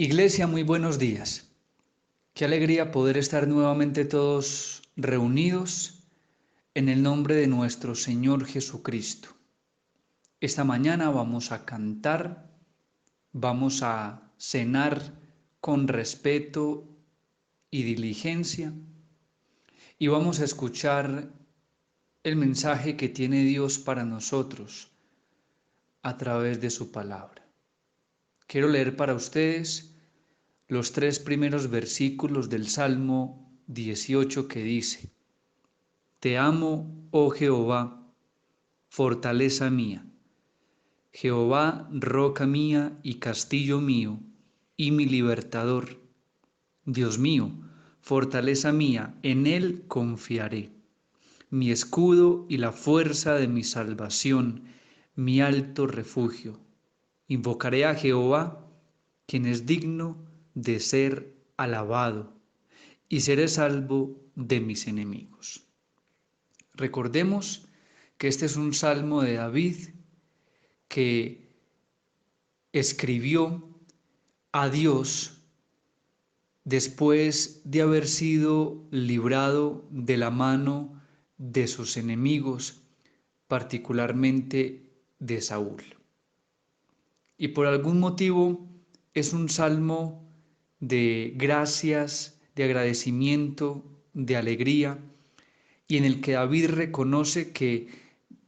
Iglesia, muy buenos días. Qué alegría poder estar nuevamente todos reunidos en el nombre de nuestro Señor Jesucristo. Esta mañana vamos a cantar, vamos a cenar con respeto y diligencia y vamos a escuchar el mensaje que tiene Dios para nosotros a través de su palabra. Quiero leer para ustedes los 3 primeros versículos del Salmo 18 que dice: Te amo, oh Jehová, fortaleza mía, Jehová, roca mía y castillo mío, y mi libertador. Dios mío, fortaleza mía, en él confiaré, mi escudo y la fuerza de mi salvación, mi alto refugio. Invocaré a Jehová, quien es digno de ser alabado, y seré salvo de mis enemigos. Recordemos que este es un salmo de David que escribió a Dios después de haber sido librado de la mano de sus enemigos, particularmente de Saúl. Y por algún motivo es un salmo de gracias, de agradecimiento, de alegría, y en el que David reconoce que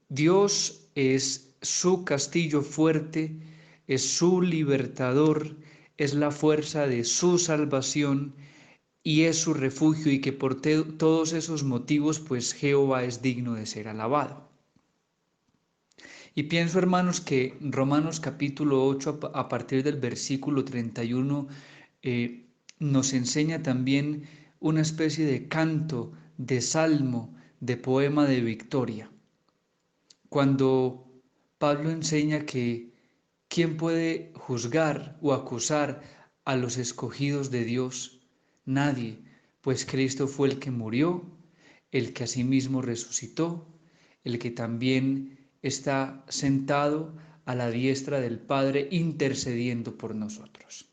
Dios es su castillo fuerte, es su libertador, es la fuerza de su salvación y es su refugio, y que por todos esos motivos pues Jehová es digno de ser alabado. Y pienso, hermanos, que Romanos capítulo 8 a partir del versículo 31 nos enseña también una especie de canto, de salmo, de poema de victoria. Cuando Pablo enseña que ¿quién puede juzgar o acusar a los escogidos de Dios? Nadie, pues Cristo fue el que murió, el que asimismo resucitó, el que también está sentado a la diestra del Padre intercediendo por nosotros.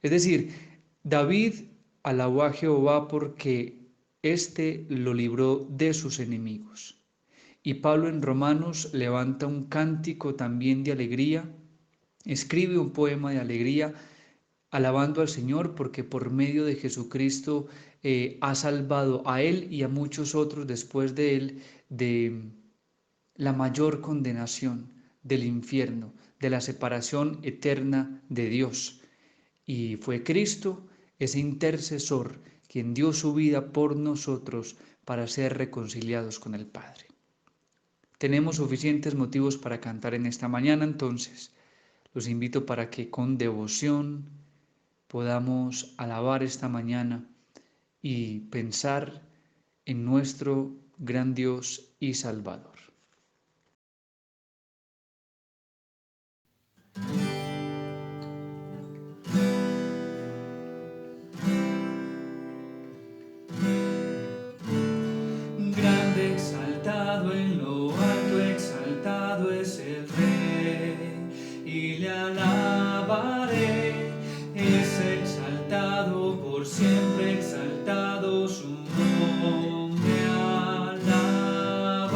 Es decir, David alabó a Jehová porque éste lo libró de sus enemigos. Y Pablo en Romanos levanta un cántico también de alegría, escribe un poema de alegría, alabando al Señor porque por medio de Jesucristo ha salvado a él y a muchos otros después de él de la mayor condenación, del infierno, de la separación eterna de Dios. Y fue Cristo, ese intercesor, quien dio su vida por nosotros para ser reconciliados con el Padre. Tenemos suficientes motivos para cantar en esta mañana, entonces los invito para que con devoción podamos alabar esta mañana y pensar en nuestro gran Dios y Salvador. Grande, exaltado en lo alto, exaltado es el Rey, y le alabaré. Es exaltado por siempre, exaltado su nombre alabaré.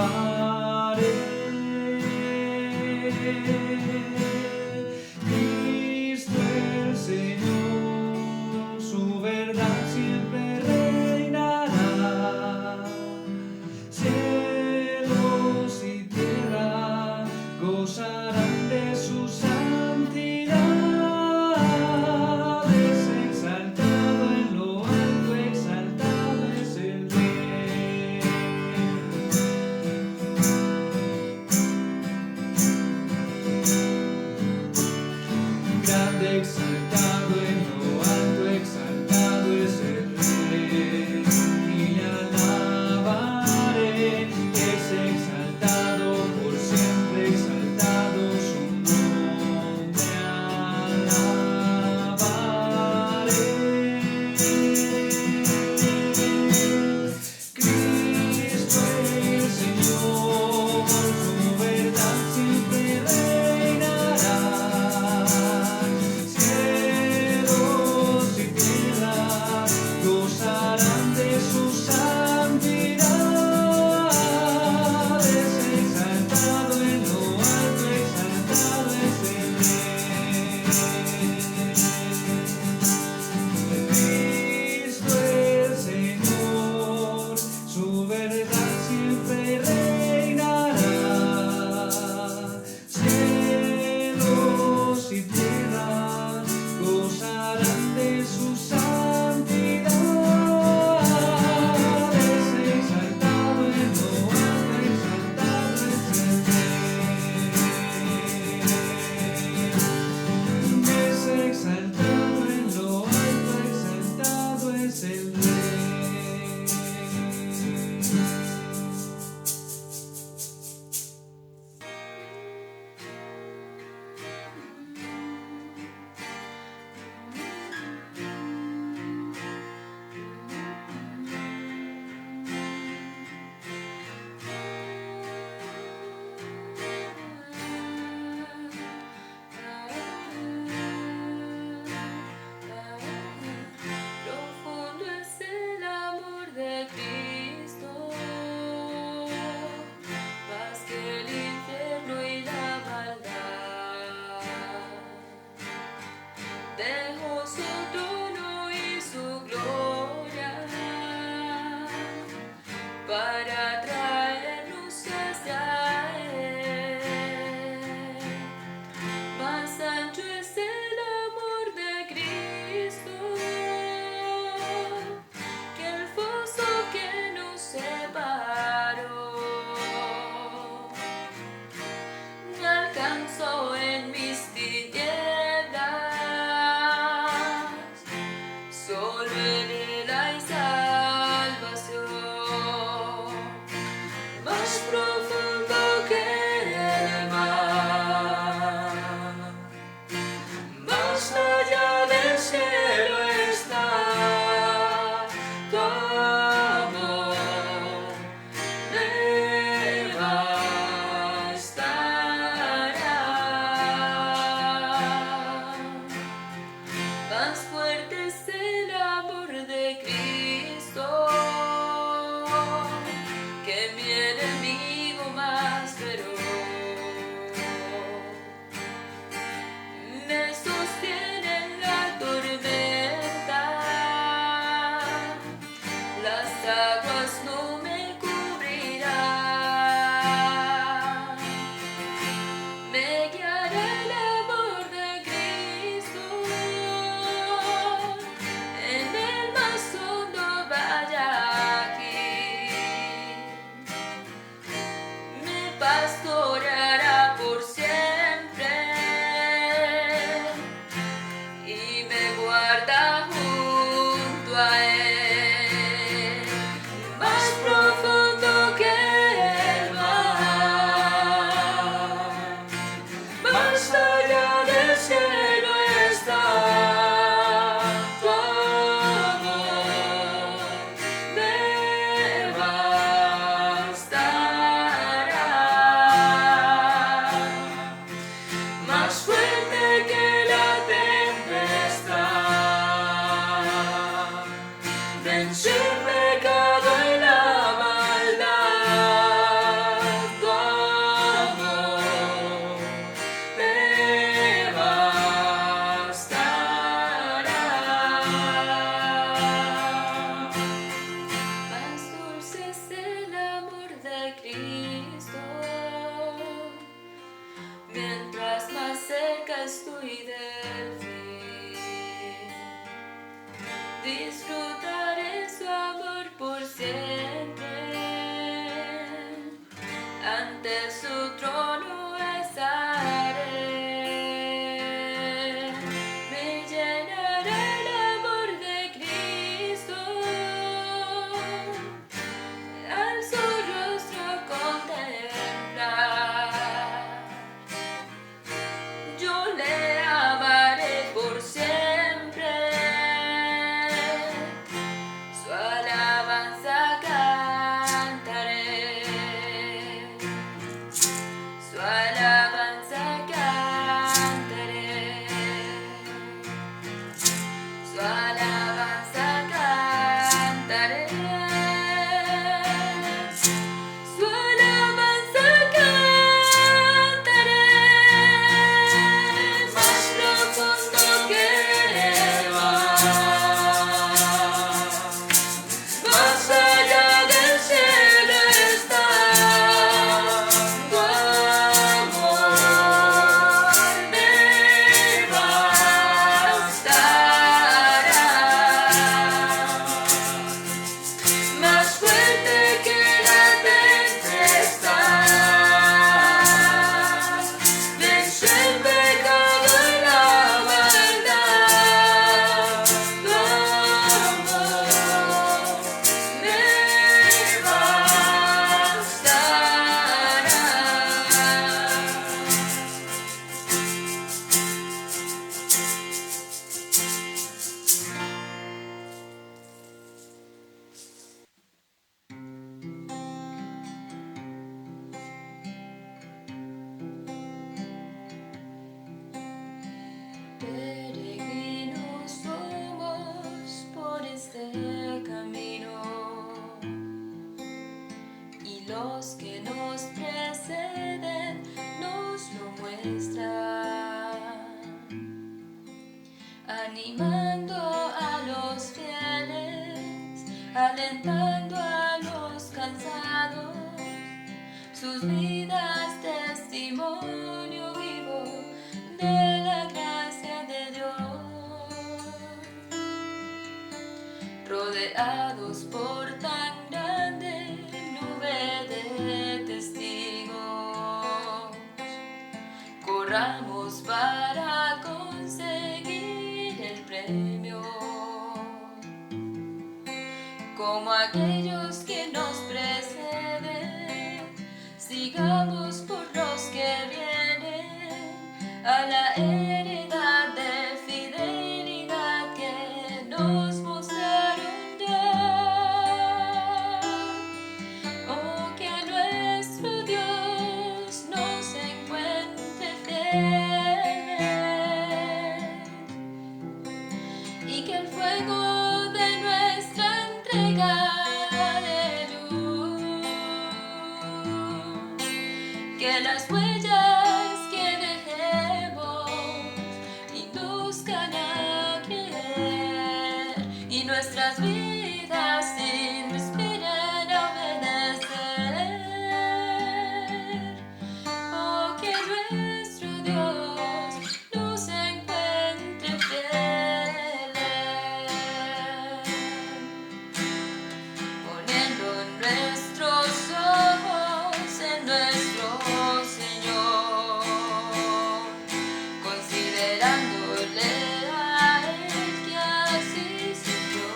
ante su trono estaré. Me llenará el amor de Cristo, al su rostro contemplar. Yo le amaré por siempre, su alabanza cantaré, su alabanza cantaré, su alabanza cantaré, su alabanza cantaré, más profundo que el mar, más allá del cielo está tu amor, me bastará. Más fuerte que la tempestad, venció el pecado y la maldad. Tu amor me bastará. Peregrinos somos por este camino, y los que nos preceden nos lo muestran, animando a los fieles, alentando a los cansados, sus vidas testimonio vivo de la gracia de Dios, rodeados por tan grande nube de testigos, corramos para conseguir el premio, como aquellos que nos preceden, sigamos por los que vienen a la heredad de fidelidad que nos mostraron ya. Oh, que a nuestro Dios nos encuentre fiel, y que el fuego de nuestra entrega de luz, que las huellas que dejemos induzcan a creer, y nuestras vidas inspiren a obedecer. Oh, que nuestro Dios nos encuentre fieles, poniendo nuestros ojos en nuestro Señor, considerándole a Él que así sufrió,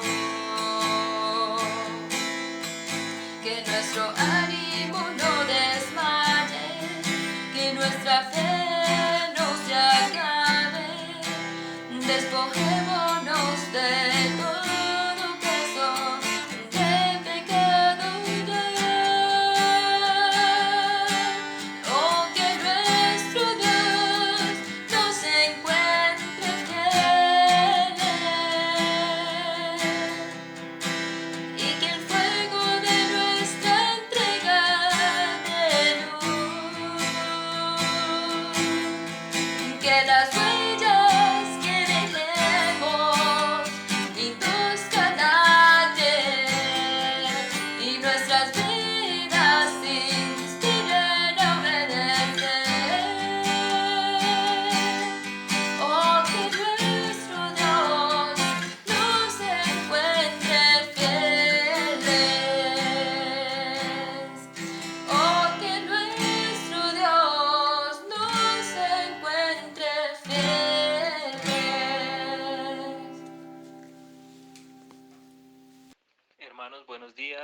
que nuestro ánimo no desmaye, que nuestra fe no se acabe, despojémonos de todo peso de pecado ya. Oh, que nuestro Dios nos encuentre fieles, y que el fuego de nuestra entrega de luz, que las huellas que dejemos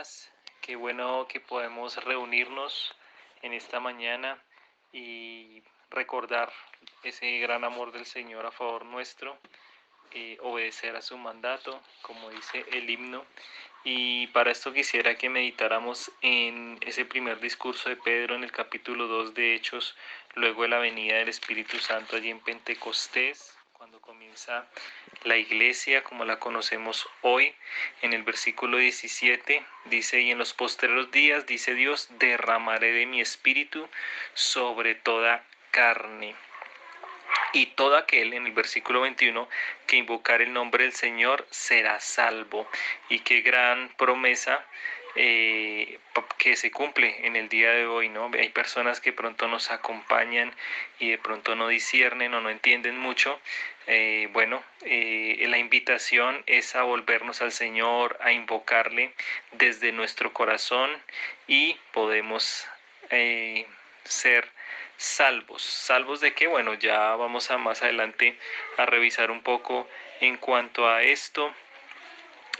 buenas. Qué bueno que podemos reunirnos en esta mañana y recordar ese gran amor del Señor a favor nuestro, obedecer a su mandato, como dice el himno. Y para esto quisiera que meditáramos en ese primer discurso de Pedro en el capítulo 2 de Hechos, luego de la venida del Espíritu Santo allí en Pentecostés, cuando comienza la iglesia como la conocemos hoy. En el versículo 17 dice: y en los postreros días, dice Dios, derramaré de mi espíritu sobre toda carne. Y todo aquel, en el versículo 21, que invocar el nombre del Señor será salvo. Y qué gran promesa que se cumple en el día de hoy, ¿no? Hay personas que pronto nos acompañan y de pronto no disciernen o no entienden mucho. La invitación es a volvernos al Señor, a invocarle desde nuestro corazón, y podemos ser salvos. ¿Salvos de qué? Bueno, ya vamos a más adelante a revisar un poco en cuanto a esto.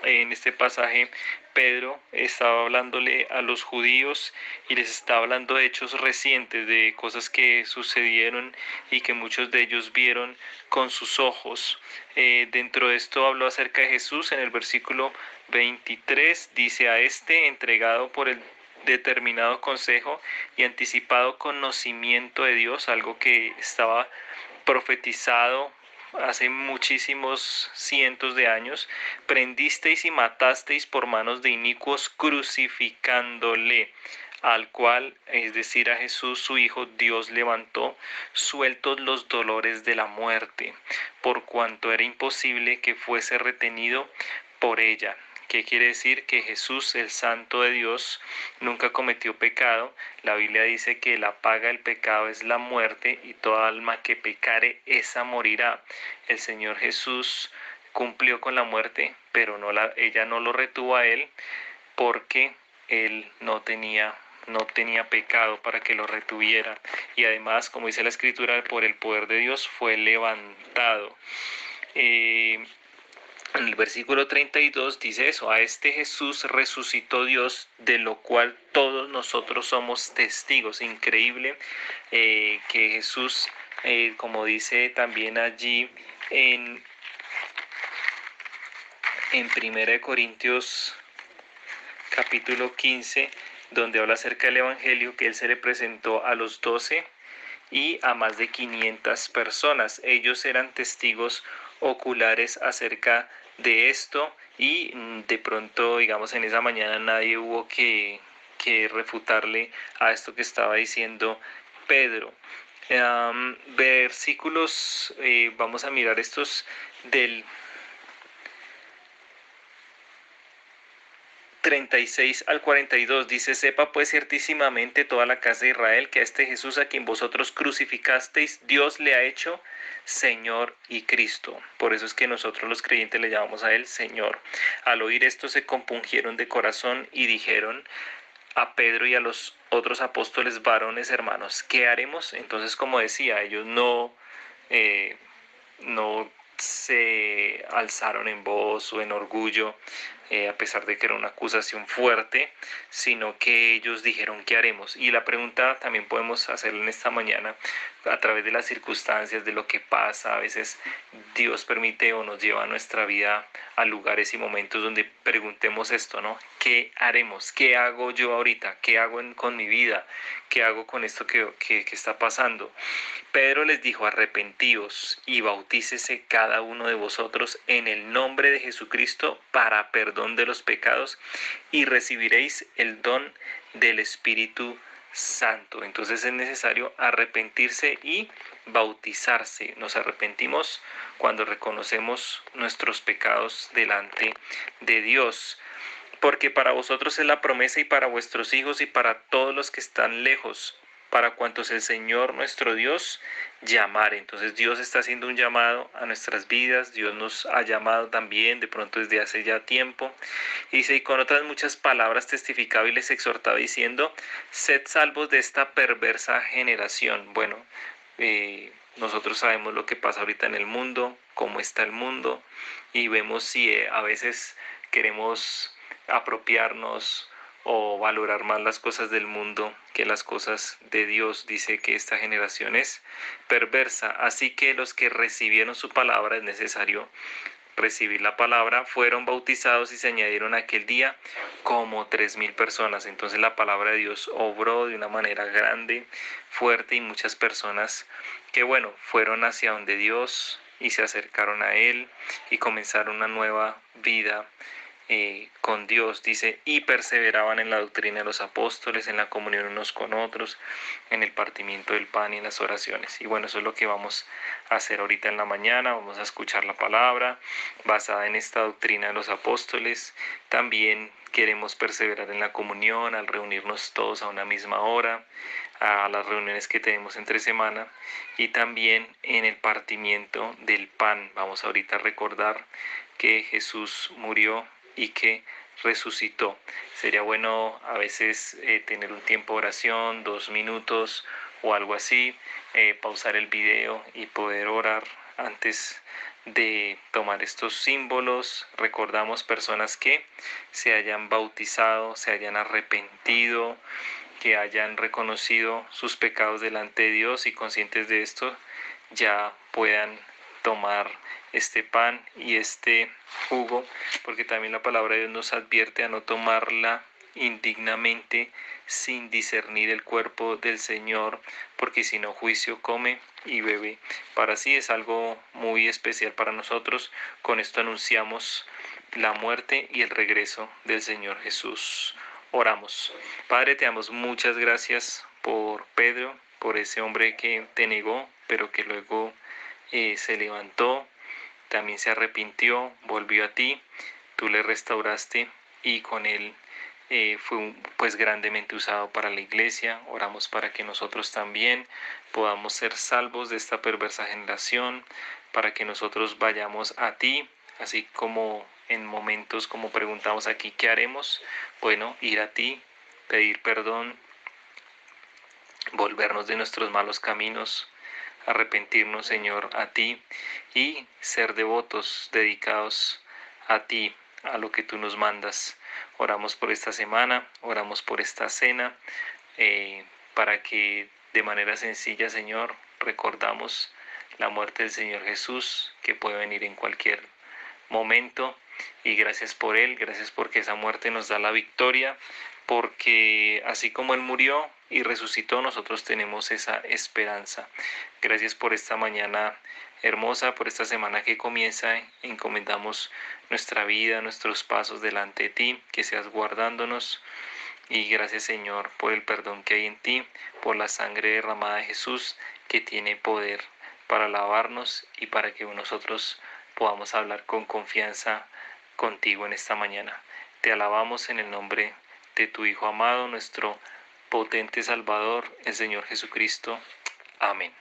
En este pasaje Pedro estaba hablándole a los judíos y les estaba hablando de hechos recientes, de cosas que sucedieron y que muchos de ellos vieron con sus ojos. Dentro de esto habló acerca de Jesús. En el versículo 23 dice: a este, entregado por el determinado consejo y anticipado conocimiento de Dios, algo que estaba profetizado hace muchísimos cientos de años, prendisteis y matasteis por manos de inicuos, crucificándole, al cual, es decir, a Jesús su Hijo, Dios levantó, sueltos los dolores de la muerte, por cuanto era imposible que fuese retenido por ella. ¿Qué quiere decir? Que Jesús, el Santo de Dios, nunca cometió pecado. La Biblia dice que la paga del pecado es la muerte, y toda alma que pecare, esa morirá. El Señor Jesús cumplió con la muerte, pero ella no lo retuvo a él, porque él no tenía pecado para que lo retuviera. Y además, como dice la Escritura, por el poder de Dios fue levantado. En el versículo 32 dice eso: a este Jesús resucitó Dios, de lo cual todos nosotros somos testigos. Increíble que Jesús, como dice también allí en 1 Corintios capítulo 15, donde habla acerca del Evangelio, que Él se le presentó a los 12 y a más de 500 personas. Ellos eran testigos oculares acerca de esto, y de pronto, digamos, en esa mañana nadie hubo que refutarle a esto que estaba diciendo Pedro. Versículos, vamos a mirar estos del 36 al 42, dice: sepa pues ciertísimamente toda la casa de Israel que a este Jesús, a quien vosotros crucificasteis, Dios le ha hecho Señor y Cristo. Por eso es que nosotros los creyentes le llamamos a él Señor. Al oír esto se compungieron de corazón y dijeron a Pedro y a los otros apóstoles: varones hermanos, ¿qué haremos? Entonces, como decía, ellos no se alzaron en voz o en orgullo, a pesar de que era una acusación fuerte, sino que ellos dijeron: ¿qué haremos? Y la pregunta también podemos hacerla en esta mañana, a través de las circunstancias, de lo que pasa. A veces Dios permite o nos lleva a nuestra vida a lugares y momentos donde preguntemos esto, ¿no? ¿Qué haremos? ¿Qué hago yo ahorita? ¿Qué hago con mi vida? ¿Qué hago con esto que está pasando? Pedro les dijo: arrepentíos y bautícese cada uno de vosotros en el nombre de Jesucristo para perdón de los pecados, y recibiréis el don del Espíritu Santo. Entonces es necesario arrepentirse y bautizarse. Nos arrepentimos cuando reconocemos nuestros pecados delante de Dios, porque para vosotros es la promesa, y para vuestros hijos, y para todos los que están lejos, para cuantos el Señor nuestro Dios llamare. Entonces Dios está haciendo un llamado a nuestras vidas. Dios nos ha llamado también, de pronto desde hace ya tiempo. Y dice: y con otras muchas palabras testificaba y les exhortaba, diciendo: sed salvos de esta perversa generación. Bueno, nosotros sabemos lo que pasa ahorita en el mundo, cómo está el mundo, y vemos si a veces queremos apropiarnos o valorar más las cosas del mundo que las cosas de Dios. Dice que esta generación es perversa, así que los que recibieron su palabra, es necesario recibir la palabra, fueron bautizados y se añadieron aquel día como 3.000 personas. Entonces la palabra de Dios obró de una manera grande, fuerte, y muchas personas que bueno, fueron hacia donde Dios y se acercaron a Él y comenzaron una nueva vida con Dios. Dice, y perseveraban en la doctrina de los apóstoles, en la comunión unos con otros, en el partimiento del pan y en las oraciones. Y bueno, eso es lo que vamos a hacer ahorita en la mañana. Vamos a escuchar la palabra basada en esta doctrina de los apóstoles. También queremos perseverar en la comunión, al reunirnos todos a una misma hora, a las reuniones que tenemos entre semana, y también en el partimiento del pan. Vamos ahorita a recordar que Jesús murió y que resucitó. Sería bueno a veces tener un tiempo de oración, 2 minutos o algo así, pausar el video y poder orar antes de tomar estos símbolos. Recordamos personas que se hayan bautizado, se hayan arrepentido, que hayan reconocido sus pecados delante de Dios, y conscientes de esto ya puedan tomar este pan y este jugo, porque también la palabra de Dios nos advierte a no tomarla indignamente sin discernir el cuerpo del Señor, porque si no juicio come y bebe para sí. Es algo muy especial para nosotros. Con esto anunciamos la muerte y el regreso del Señor Jesús. Oramos. Padre, te damos muchas gracias por Pedro, por ese hombre que te negó, pero que luego se levantó, también se arrepintió, volvió a ti, tú le restauraste y con él fue pues grandemente usado para la iglesia. Oramos para que nosotros también podamos ser salvos de esta perversa generación, para que nosotros vayamos a ti, así como en momentos como preguntamos aquí, ¿qué haremos? Bueno, ir a ti, pedir perdón, volvernos de nuestros malos caminos, arrepentirnos, Señor, a ti, y ser devotos, dedicados a ti, a lo que tú nos mandas. Oramos por esta semana, oramos por esta cena, para que de manera sencilla, Señor, recordamos la muerte del Señor Jesús, que puede venir en cualquier momento, y gracias por Él, gracias porque esa muerte nos da la victoria, porque así como Él murió y resucitó, nosotros tenemos esa esperanza. Gracias por esta mañana hermosa, por esta semana que comienza. Encomendamos nuestra vida, nuestros pasos delante de ti, que seas guardándonos. Y gracias, Señor, por el perdón que hay en ti, por la sangre derramada de Jesús, que tiene poder para lavarnos y para que nosotros podamos hablar con confianza contigo en esta mañana. Te alabamos en el nombre de tu Hijo amado, nuestro potente Salvador, el Señor Jesucristo. Amén.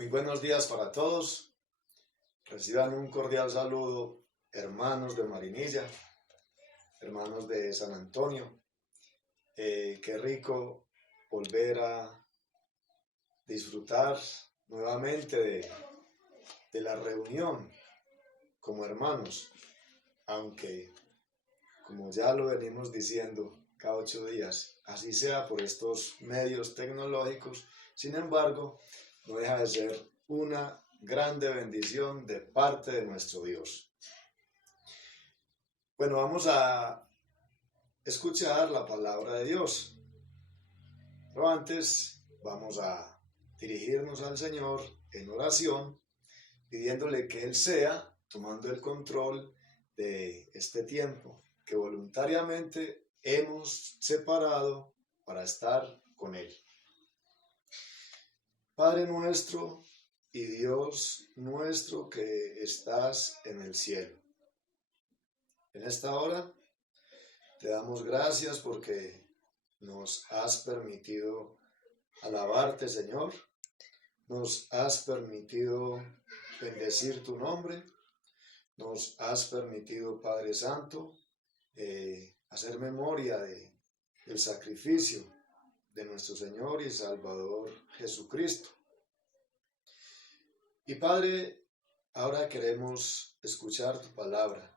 Muy buenos días para todos. Reciban un cordial saludo, hermanos de Marinilla, hermanos de San Antonio. Qué rico volver a disfrutar nuevamente de la reunión como hermanos, aunque, como ya lo venimos diciendo cada 8 días, así sea por estos medios tecnológicos. Sin embargo, no deja de ser una grande bendición de parte de nuestro Dios. Bueno, vamos a escuchar la palabra de Dios, pero antes vamos a dirigirnos al Señor en oración, pidiéndole que Él sea tomando el control de este tiempo que voluntariamente hemos separado para estar con Él. Padre nuestro y Dios nuestro que estás en el cielo, en esta hora te damos gracias porque nos has permitido alabarte, Señor, nos has permitido bendecir tu nombre, nos has permitido, Padre Santo, hacer memoria del sacrificio de nuestro Señor y Salvador Jesucristo. Y Padre, ahora queremos escuchar tu palabra.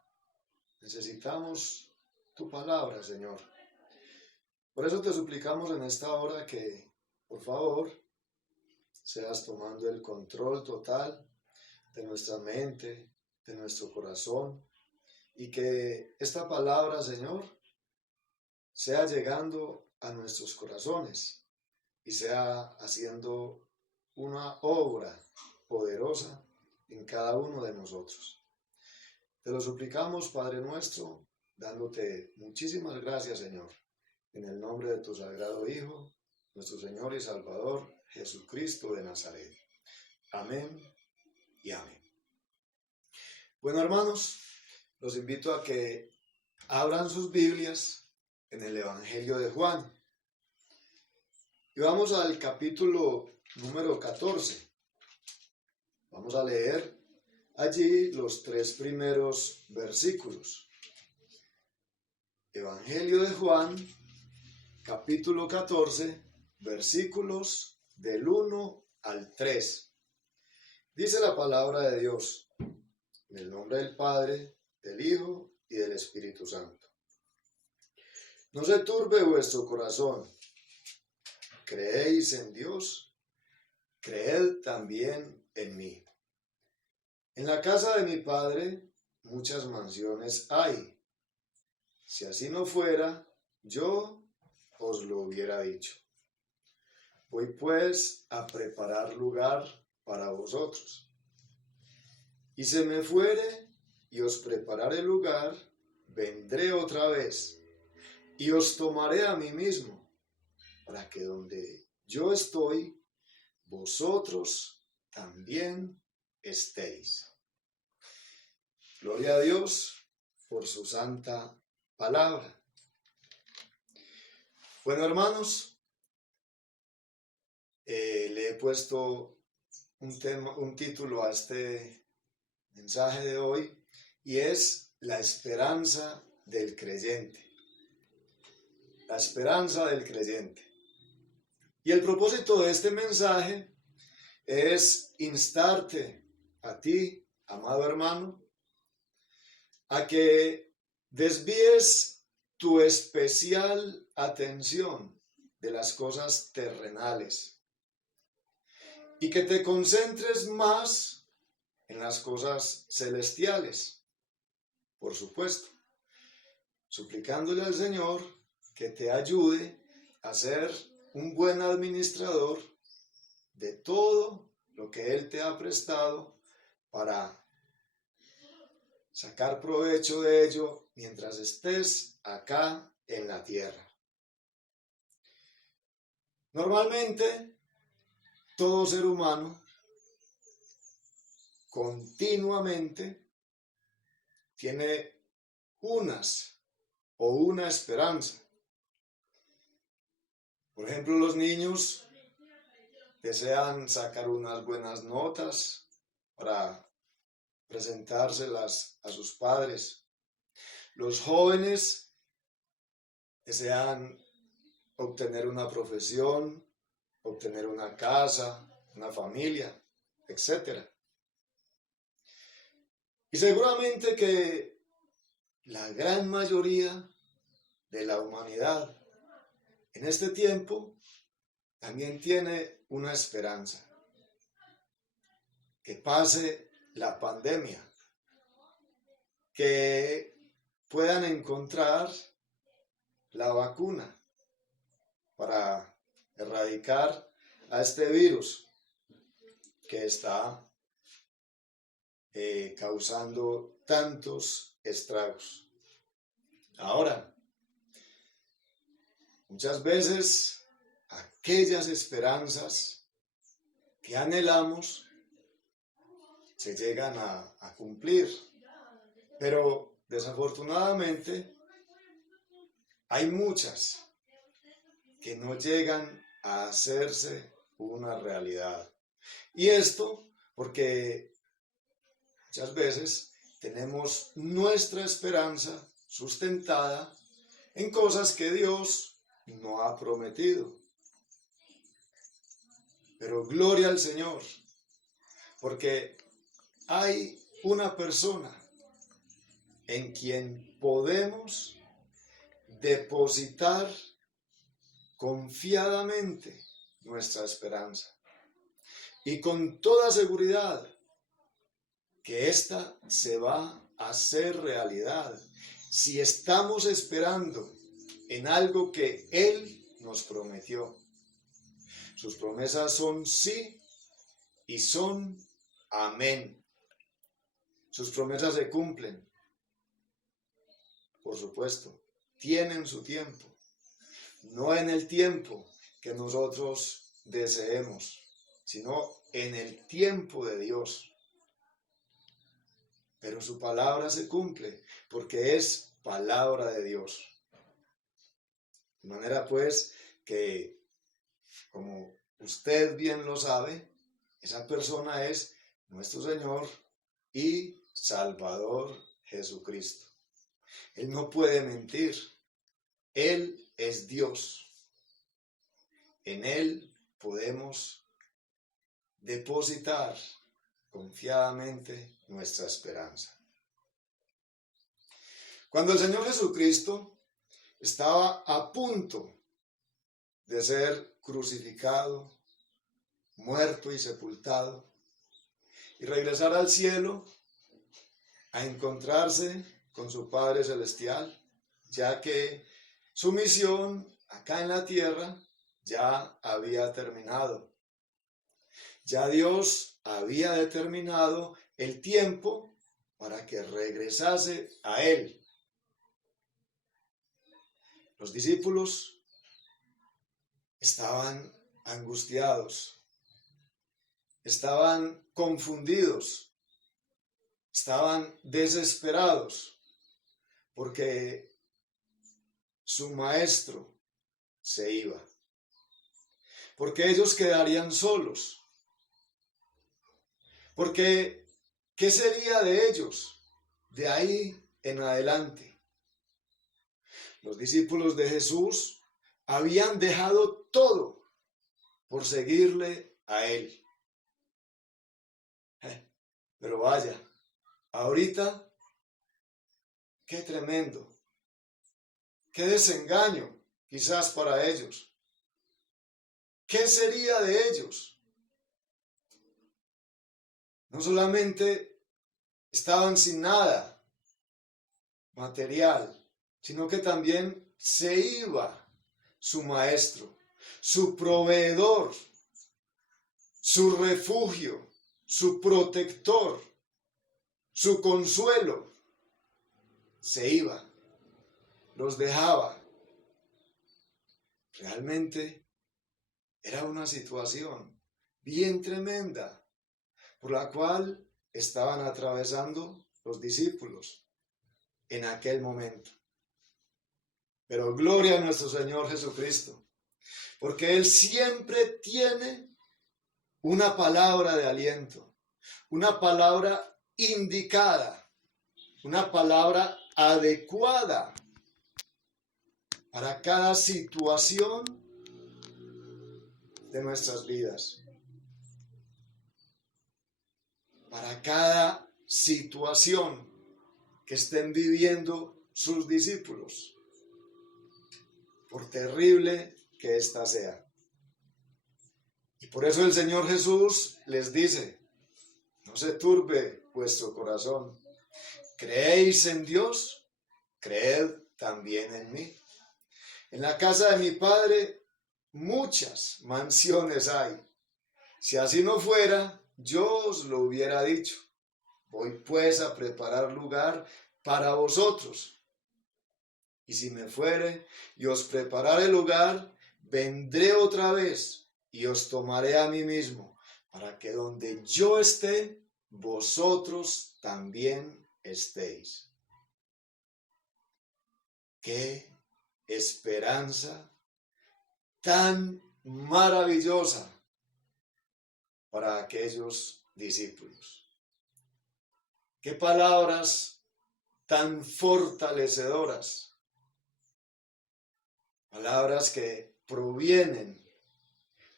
Necesitamos tu palabra, Señor. Por eso te suplicamos en esta hora que, por favor, seas tomando el control total de nuestra mente, de nuestro corazón, y que esta palabra, Señor, sea llegando a nuestros corazones y sea haciendo una obra poderosa en cada uno de nosotros. Te lo suplicamos, Padre nuestro, dándote muchísimas gracias, Señor, en el nombre de tu sagrado Hijo, nuestro Señor y Salvador, Jesucristo de Nazaret. Amén y amén. Bueno, hermanos, los invito a que abran sus Biblias en el Evangelio de Juan. Y vamos al capítulo número 14. Vamos a leer allí los 3 primeros versículos. Evangelio de Juan, capítulo 14, versículos del 1 al 3. Dice la palabra de Dios, en el nombre del Padre, del Hijo y del Espíritu Santo. No se turbe vuestro corazón. ¿Creéis en Dios? Creed también en mí. En la casa de mi Padre muchas mansiones hay. Si así no fuera, yo os lo hubiera dicho. Voy pues a preparar lugar para vosotros. Y se me fuere y os prepararé lugar, vendré otra vez y os tomaré a mí mismo, para que donde yo estoy, vosotros también estéis. Gloria a Dios por su santa palabra. Bueno, hermanos, le he puesto un título a este mensaje de hoy y es la esperanza del creyente. La esperanza del creyente. Y el propósito de este mensaje es instarte a ti, amado hermano, a que desvíes tu especial atención de las cosas terrenales y que te concentres más en las cosas celestiales, por supuesto, suplicándole al Señor que te ayude a ser un buen administrador de todo lo que Él te ha prestado para sacar provecho de ello mientras estés acá en la tierra. Normalmente, todo ser humano continuamente tiene una esperanza. Por ejemplo, los niños desean sacar unas buenas notas para presentárselas a sus padres. Los jóvenes desean obtener una profesión, obtener una casa, una familia, etc. Y seguramente que la gran mayoría de la humanidad en este tiempo también tiene una esperanza. Que pase la pandemia, que puedan encontrar la vacuna para erradicar a este virus que está causando tantos estragos. Ahora, muchas veces aquellas esperanzas que anhelamos se llegan a cumplir, pero desafortunadamente hay muchas que no llegan a hacerse una realidad. Y esto porque muchas veces tenemos nuestra esperanza sustentada en cosas que Dios no ha prometido. Pero gloria al Señor, porque hay una persona en quien podemos depositar confiadamente nuestra esperanza y con toda seguridad que ésta se va a hacer realidad si estamos esperando en algo que Él nos prometió. Sus promesas son sí y son amén. Sus promesas se cumplen, por supuesto, tienen su tiempo, no en el tiempo que nosotros deseemos, sino en el tiempo de Dios. Pero su palabra se cumple porque es palabra de Dios. De manera pues que, como usted bien lo sabe, esa persona es nuestro Señor y Salvador Jesucristo. Él no puede mentir. Él es Dios. En Él podemos depositar confiadamente nuestra esperanza. Cuando el Señor Jesucristo estaba a punto de ser crucificado, muerto y sepultado, y regresar al cielo a encontrarse con su Padre Celestial, ya que su misión acá en la tierra ya había terminado. Ya Dios había determinado el tiempo para que regresase a Él. Los discípulos estaban angustiados, estaban confundidos, estaban desesperados, porque su maestro se iba, porque ellos quedarían solos, porque ¿qué sería de ellos de ahí en adelante? Los discípulos de Jesús habían dejado todo por seguirle a él. Pero vaya, ahorita, qué tremendo, qué desengaño quizás para ellos. ¿Qué sería de ellos? No solamente estaban sin nada material, sino que también se iba su maestro, su proveedor, su refugio, su protector, su consuelo. Se iba, los dejaba. Realmente era una situación bien tremenda por la cual estaban atravesando los discípulos en aquel momento. Pero gloria a nuestro Señor Jesucristo, porque Él siempre tiene una palabra de aliento, una palabra indicada, una palabra adecuada para cada situación de nuestras vidas, para cada situación que estén viviendo sus discípulos, por terrible que ésta sea. Y por eso el Señor Jesús les dice: no se turbe vuestro corazón. ¿Creéis en Dios? Creed también en mí. En la casa de mi Padre muchas mansiones hay. Si así no fuera, yo os lo hubiera dicho. Voy pues a preparar lugar para vosotros. Y si me fuere y os preparare lugar, vendré otra vez y os tomaré a mí mismo, para que donde yo esté, vosotros también estéis. ¡Qué esperanza tan maravillosa para aquellos discípulos! ¡Qué palabras tan fortalecedoras! Palabras que provienen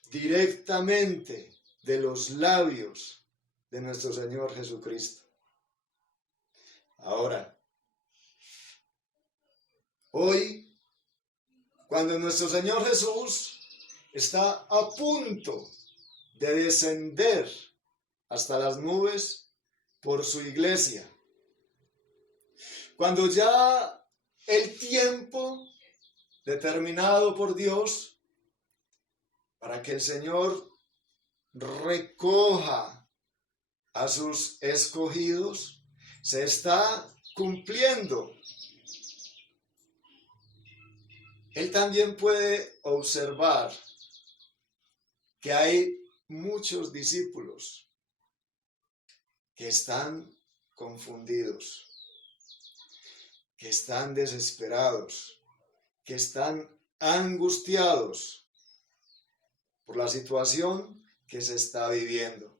directamente de los labios de nuestro Señor Jesucristo. Ahora, hoy, cuando nuestro Señor Jesús está a punto de descender hasta las nubes por su iglesia, cuando ya el tiempo determinado por Dios para que el Señor recoja a sus escogidos se está cumpliendo, Él también puede observar que hay muchos discípulos que están confundidos, que están desesperados, que están angustiados por la situación que se está viviendo.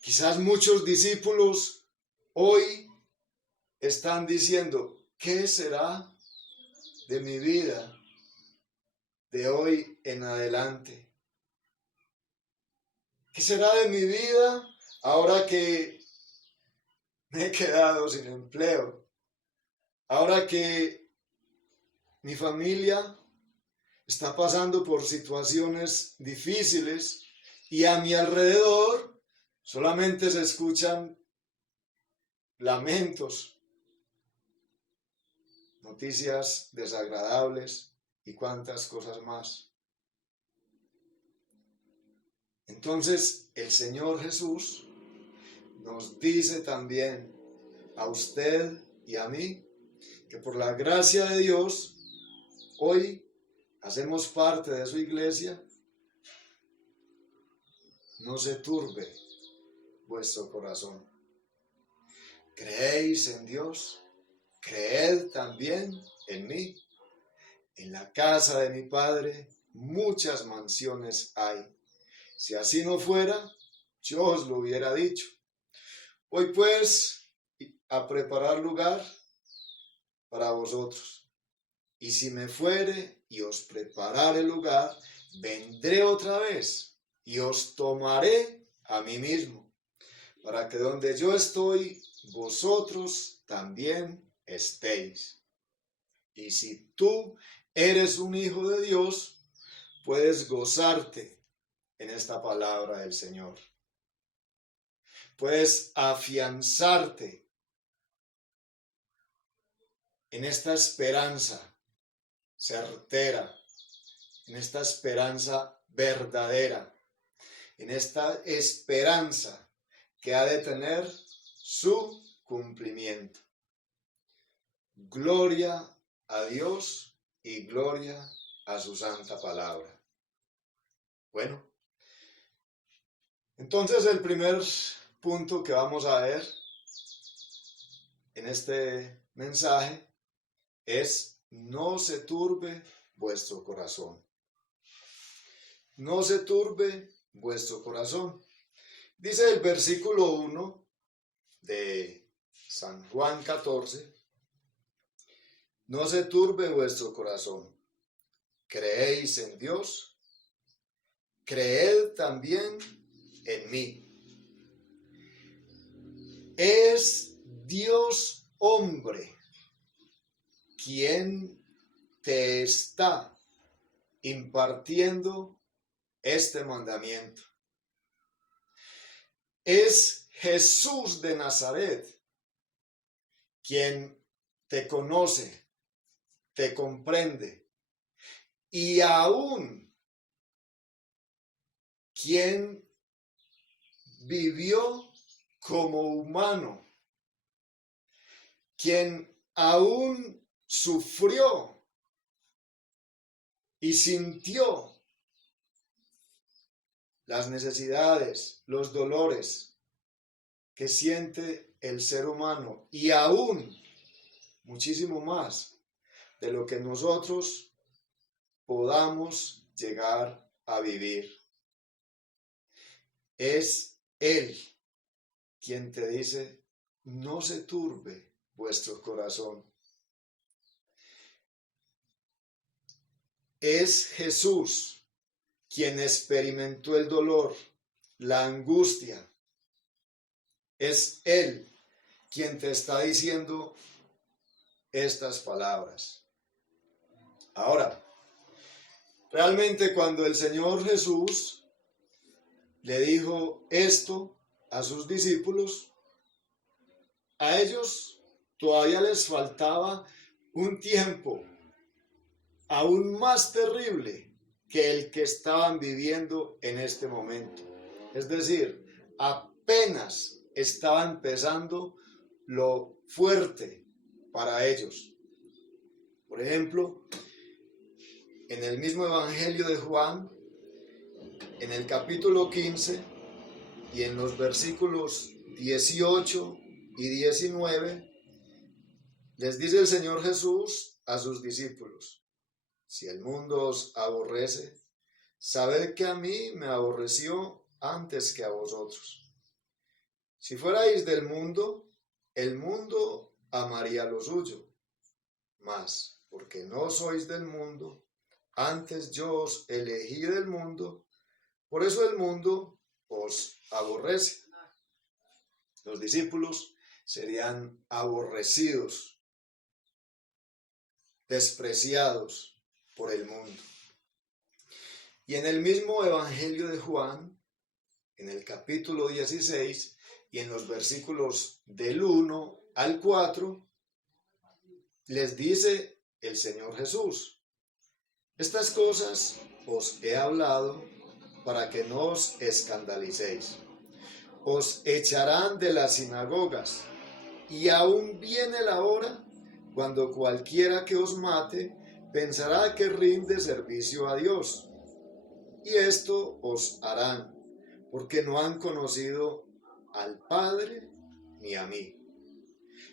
Quizás muchos discípulos hoy están diciendo: ¿qué será de mi vida de hoy en adelante? ¿Qué será de mi vida ahora que me he quedado sin empleo? Ahora que mi familia está pasando por situaciones difíciles y a mi alrededor solamente se escuchan lamentos, noticias desagradables y cuantas cosas más. Entonces el Señor Jesús nos dice también a usted y a mí que por la gracia de Dios hoy hacemos parte de su iglesia, no se turbe vuestro corazón. ¿Creéis en Dios? Creed también en mí. En la casa de mi Padre muchas mansiones hay. Si así no fuera, yo os lo hubiera dicho. Voy pues a preparar lugar para vosotros. Y si me fuere y os preparare lugar, vendré otra vez y os tomaré a mí mismo, para que donde yo estoy, vosotros también estéis. Y si tú eres un hijo de Dios, puedes gozarte en esta palabra del Señor. Puedes afianzarte en esta esperanza certera, en esta esperanza verdadera, en esta esperanza que ha de tener su cumplimiento. Gloria a Dios y gloria a su santa palabra. Bueno, entonces el primer punto que vamos a ver en este mensaje es: no se turbe vuestro corazón. No se turbe vuestro corazón. Dice el versículo 1 de San Juan 14: no se turbe vuestro corazón. ¿Creéis en Dios? Creed también en mí. Es Dios hombre quien te está impartiendo este mandamiento. Es Jesús de Nazaret quien te conoce, te comprende y aún quien vivió como humano, quien aún sufrió y sintió las necesidades, los dolores que siente el ser humano y aún muchísimo más de lo que nosotros podamos llegar a vivir. Es Él quien te dice: no se turbe vuestro corazón. Es Jesús quien experimentó el dolor, la angustia. Es Él quien te está diciendo estas palabras. Ahora, realmente cuando el Señor Jesús le dijo esto a sus discípulos, a ellos todavía les faltaba un tiempo aún más terrible que el que estaban viviendo en este momento. Es decir, apenas estaba empezando lo fuerte para ellos. Por ejemplo, en el mismo Evangelio de Juan, en el capítulo 15 y en los versículos 18 y 19, les dice el Señor Jesús a sus discípulos: si el mundo os aborrece, sabed que a mí me aborreció antes que a vosotros. Si fuerais del mundo, el mundo amaría lo suyo. Mas, porque no sois del mundo, antes yo os elegí del mundo, por eso el mundo os aborrece. Los discípulos serían aborrecidos, despreciados por el mundo. Y en el mismo Evangelio de Juan, en el capítulo 16 y en los versículos del 1 al 4, les dice el Señor Jesús: estas cosas os he hablado para que no os escandalicéis. Os echarán de las sinagogas, y aún viene la hora cuando cualquiera que os mate pensará que rinde servicio a Dios. Y esto os harán, porque no han conocido al Padre ni a mí.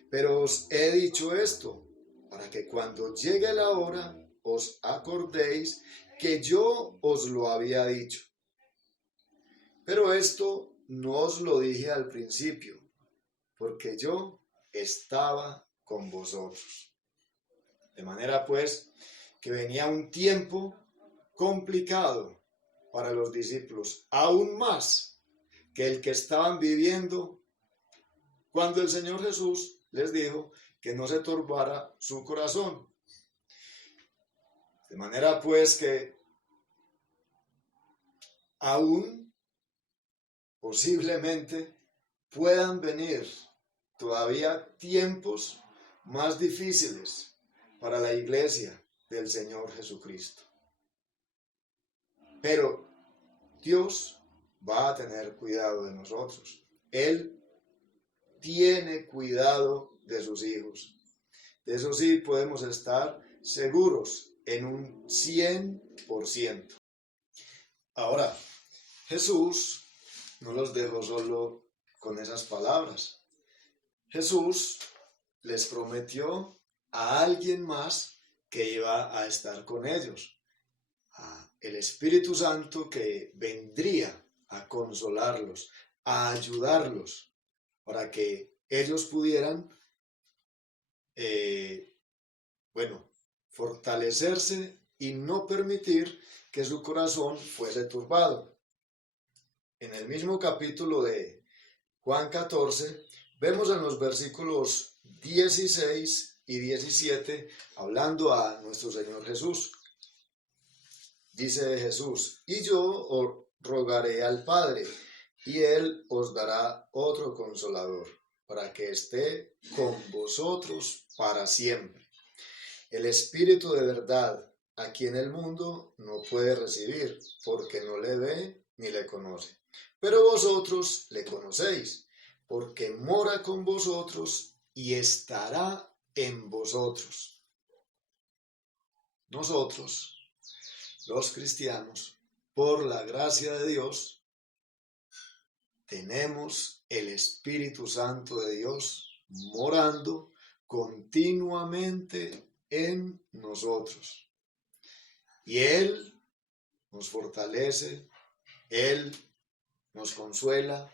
Pero os he dicho esto, para que cuando llegue la hora os acordéis que yo os lo había dicho. Pero esto no os lo dije al principio, porque yo estaba con vosotros. De manera pues que venía un tiempo complicado para los discípulos, aún más que el que estaban viviendo cuando el Señor Jesús les dijo que no se turbara su corazón. De manera pues que aún posiblemente puedan venir todavía tiempos más difíciles para la iglesia del Señor Jesucristo. Pero Dios va a tener cuidado de nosotros. Él tiene cuidado de sus hijos. De eso sí podemos estar seguros en un 100%. Ahora, Jesús no los dejó solo con esas palabras. Jesús les prometió a alguien más que iba a estar con ellos, el Espíritu Santo que vendría a consolarlos, a ayudarlos, para que ellos pudieran, fortalecerse y no permitir que su corazón fuese turbado. En el mismo capítulo de Juan 14, vemos en los versículos 16 y 17, hablando a nuestro Señor Jesús. Dice Jesús: y yo os rogaré al Padre, y Él os dará otro consolador, para que esté con vosotros para siempre. El Espíritu de verdad, a quien el mundo no puede recibir, porque no le ve ni le conoce. Pero vosotros le conocéis, porque mora con vosotros y estará en vosotros. Nosotros, los cristianos, por la gracia de Dios, tenemos el Espíritu Santo de Dios morando continuamente en nosotros. Y Él nos fortalece, Él nos consuela,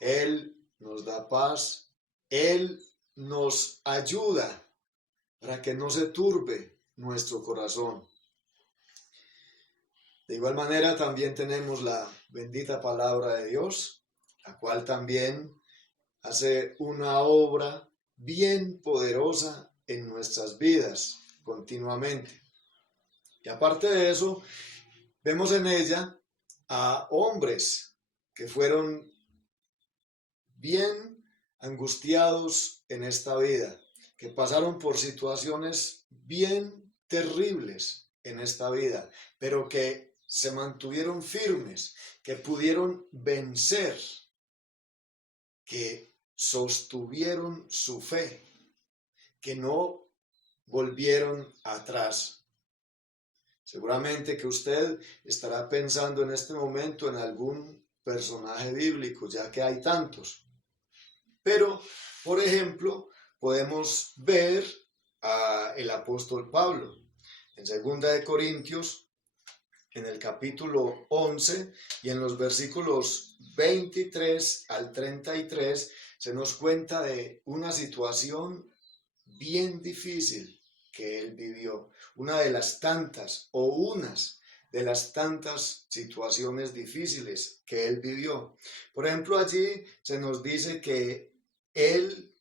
Él nos da paz, Él nos ayuda para que no se turbe nuestro corazón. De igual manera también tenemos la bendita palabra de Dios, la cual también hace una obra bien poderosa en nuestras vidas continuamente. Y aparte de eso, vemos en ella a hombres que fueron bien angustiados en esta vida, que pasaron por situaciones bien terribles en esta vida, pero que se mantuvieron firmes, que pudieron vencer, que sostuvieron su fe, que no volvieron atrás. Seguramente que usted estará pensando en este momento en algún personaje bíblico, ya que hay tantos. Pero, por ejemplo, podemos ver al apóstol Pablo. En 2 Corintios, en el capítulo 11 y en los versículos 23 al 33, se nos cuenta de una situación bien difícil que él vivió. Una de las tantas o unas de las tantas situaciones difíciles que él vivió. Por ejemplo, allí se nos dice que él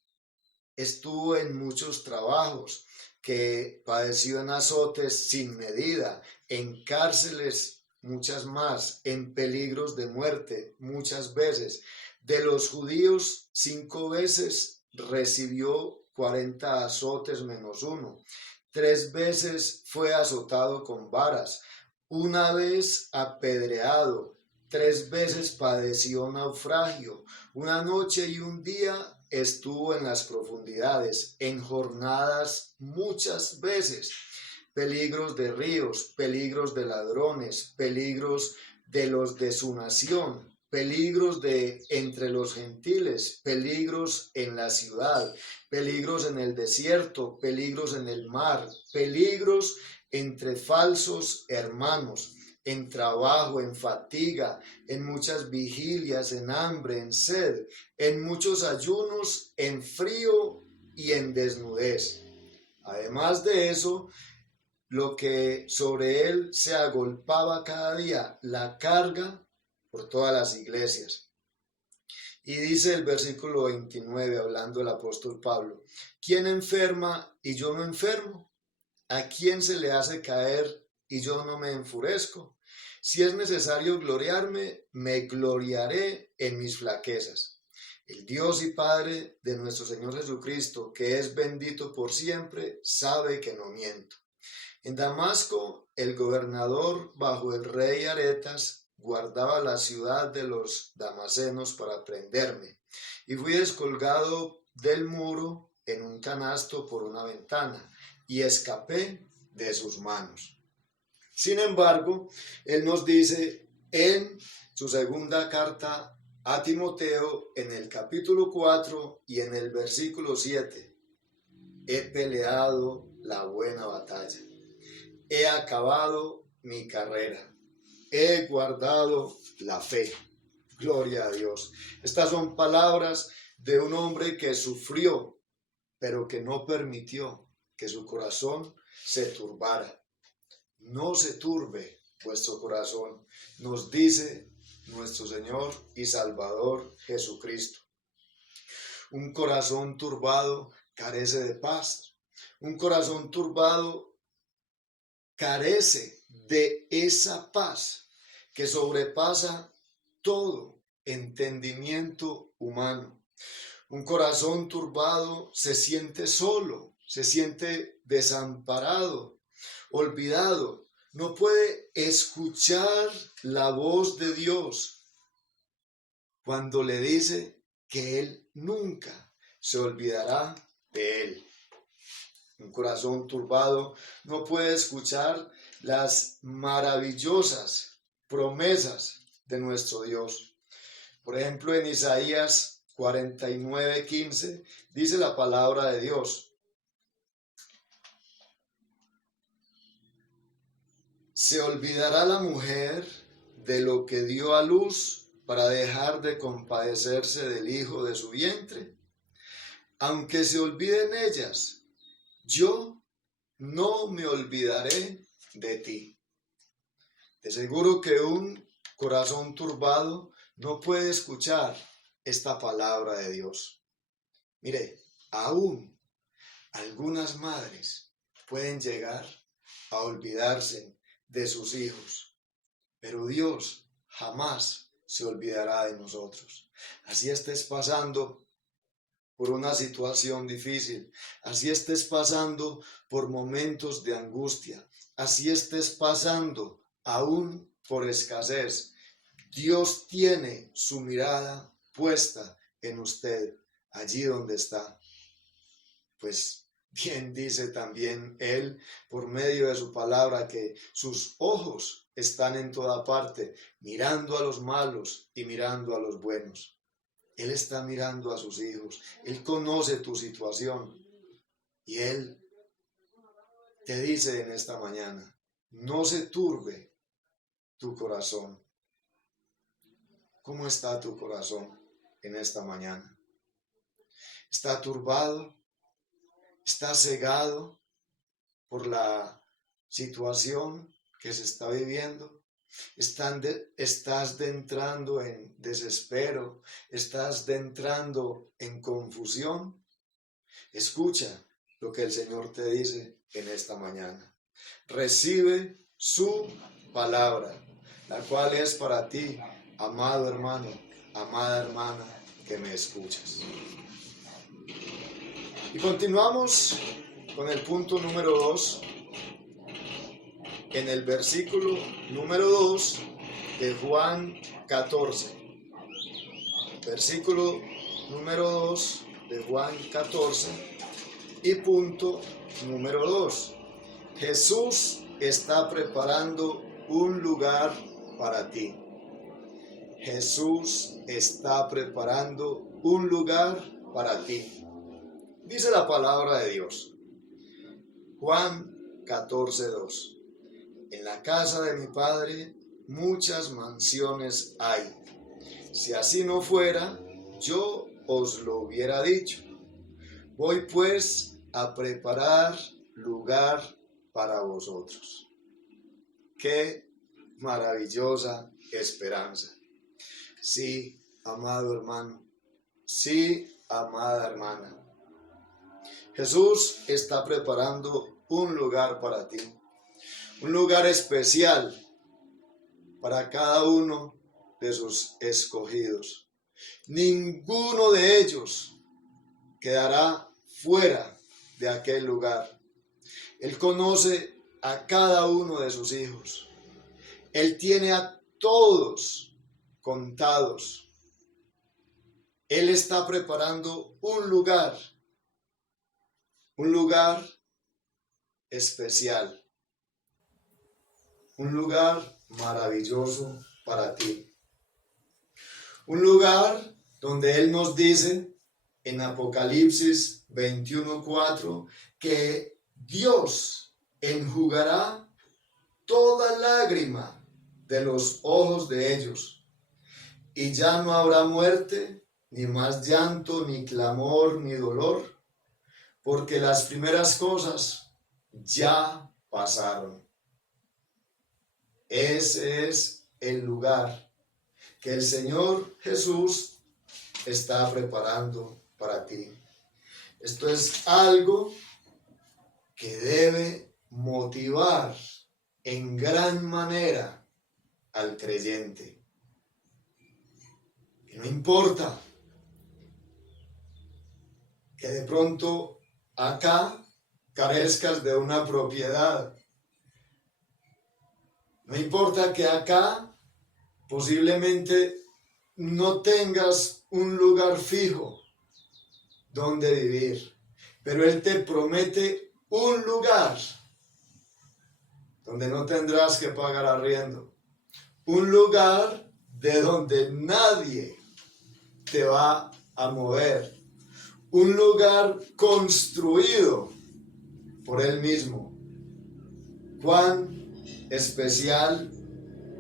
estuvo en muchos trabajos, que padeció en azotes sin medida, en cárceles muchas más, en peligros de muerte muchas veces. De los judíos 5 veces recibió 40 azotes menos 1. 3 veces fue azotado con varas, 1 vez apedreado, 3 veces padeció naufragio, 1 noche y 1 día estuvo en las profundidades, en jornadas muchas veces. peligros de ríos, peligros de ladrones, peligros de los de su nación, peligros de entre los gentiles, peligros en la ciudad, peligros en el desierto, peligros en el mar, peligros entre falsos hermanos, en trabajo, en fatiga, en muchas vigilias, en hambre, en sed, en muchos ayunos, en frío y en desnudez. Además de eso, lo que sobre él se agolpaba cada día, la carga por todas las iglesias. Y dice el versículo 29, hablando el apóstol Pablo, ¿quién enferma y yo no enfermo? ¿A quién se le hace caer y yo no me enfurezco? Si es necesario gloriarme, me gloriaré en mis flaquezas. El Dios y Padre de nuestro Señor Jesucristo, que es bendito por siempre, sabe que no miento. En Damasco, el gobernador bajo el rey Aretas guardaba la ciudad de los damasenos para prenderme, y fui descolgado del muro en un canasto por una ventana, y escapé de sus manos. Sin embargo, él nos dice en su segunda carta a Timoteo, en el capítulo 4 y en el versículo 7, he peleado la buena batalla, he acabado mi carrera, he guardado la fe. Gloria a Dios. Estas son palabras de un hombre que sufrió, pero que no permitió que su corazón se turbara. No se turbe vuestro corazón, nos dice nuestro Señor y Salvador Jesucristo. Un corazón turbado carece de paz. Un corazón turbado carece de esa paz que sobrepasa todo entendimiento humano. Un corazón turbado se siente solo, se siente desamparado, olvidado, no puede escuchar la voz de Dios cuando le dice que Él nunca se olvidará de él. Un corazón turbado no puede escuchar las maravillosas promesas de nuestro Dios. Por ejemplo, en Isaías 49:15 dice la palabra de Dios: ¿se olvidará la mujer de lo que dio a luz para dejar de compadecerse del hijo de su vientre? Aunque se olviden ellas, yo no me olvidaré de ti. De seguro que un corazón turbado no puede escuchar esta palabra de Dios. Mire, aún algunas madres pueden llegar a olvidarse de sus hijos, pero Dios jamás se olvidará de nosotros. Así estés pasando por una situación difícil, así estés pasando por momentos de angustia, así estés pasando aún por escasez, Dios tiene su mirada puesta en usted, allí donde está. Pues bien dice también Él, por medio de su palabra, que sus ojos están en toda parte, mirando a los malos y mirando a los buenos. Él está mirando a sus hijos, Él conoce tu situación y Él te dice en esta mañana: no se turbe tu corazón. ¿Cómo está tu corazón en esta mañana? ¿Está turbado? ¿Está cegado por la situación que se está viviendo? ¿Estás entrando en desespero? ¿Estás entrando en confusión? Escucha lo que el Señor te dice en esta mañana. Recibe su palabra, la cual es para ti, amado hermano, amada hermana, que me escuchas. Y continuamos con el punto número 2. En el versículo número 2 de Juan 14. Versículo número 2 de Juan 14 y punto número 2. Jesús está preparando un lugar para ti. Jesús está preparando un lugar para ti. Dice la palabra de Dios. Juan 14:2. En la casa de mi Padre muchas mansiones hay. Si así no fuera, yo os lo hubiera dicho. Voy pues a preparar lugar para vosotros. Qué maravillosa esperanza. Sí, amado hermano. Sí, amada hermana. Jesús está preparando un lugar para ti. Un lugar especial para cada uno de sus escogidos. Ninguno de ellos quedará fuera de aquel lugar. Él conoce a cada uno de sus hijos. Él tiene a todos contados. Él está preparando un lugar especial, un lugar maravilloso para ti. Un lugar donde Él nos dice en Apocalipsis 21:4 que Dios enjugará toda lágrima de los ojos de ellos, y ya no habrá muerte, ni más llanto, ni clamor, ni dolor, porque las primeras cosas ya pasaron. Ese es el lugar que el Señor Jesús está preparando para ti. Esto es algo que debe motivar en gran manera al creyente. Que no importa que de pronto acá carezcas de una propiedad. No importa que acá posiblemente no tengas un lugar fijo donde vivir, pero Él te promete un lugar donde no tendrás que pagar arriendo, un lugar de donde nadie te va a mover, un lugar construido por Él mismo. Cuán especial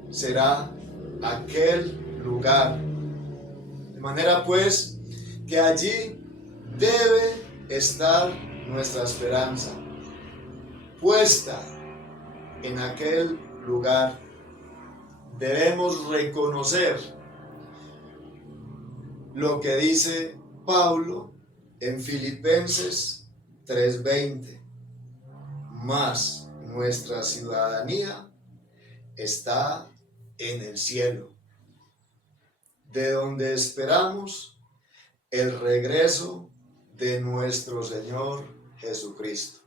será aquel lugar. De manera pues que allí debe estar nuestra esperanza, puesta en aquel lugar. Debemos reconocer lo que dice Pablo en Filipenses 3:20. Mas nuestra ciudadanía está en el cielo, de donde esperamos el regreso de nuestro Señor Jesucristo.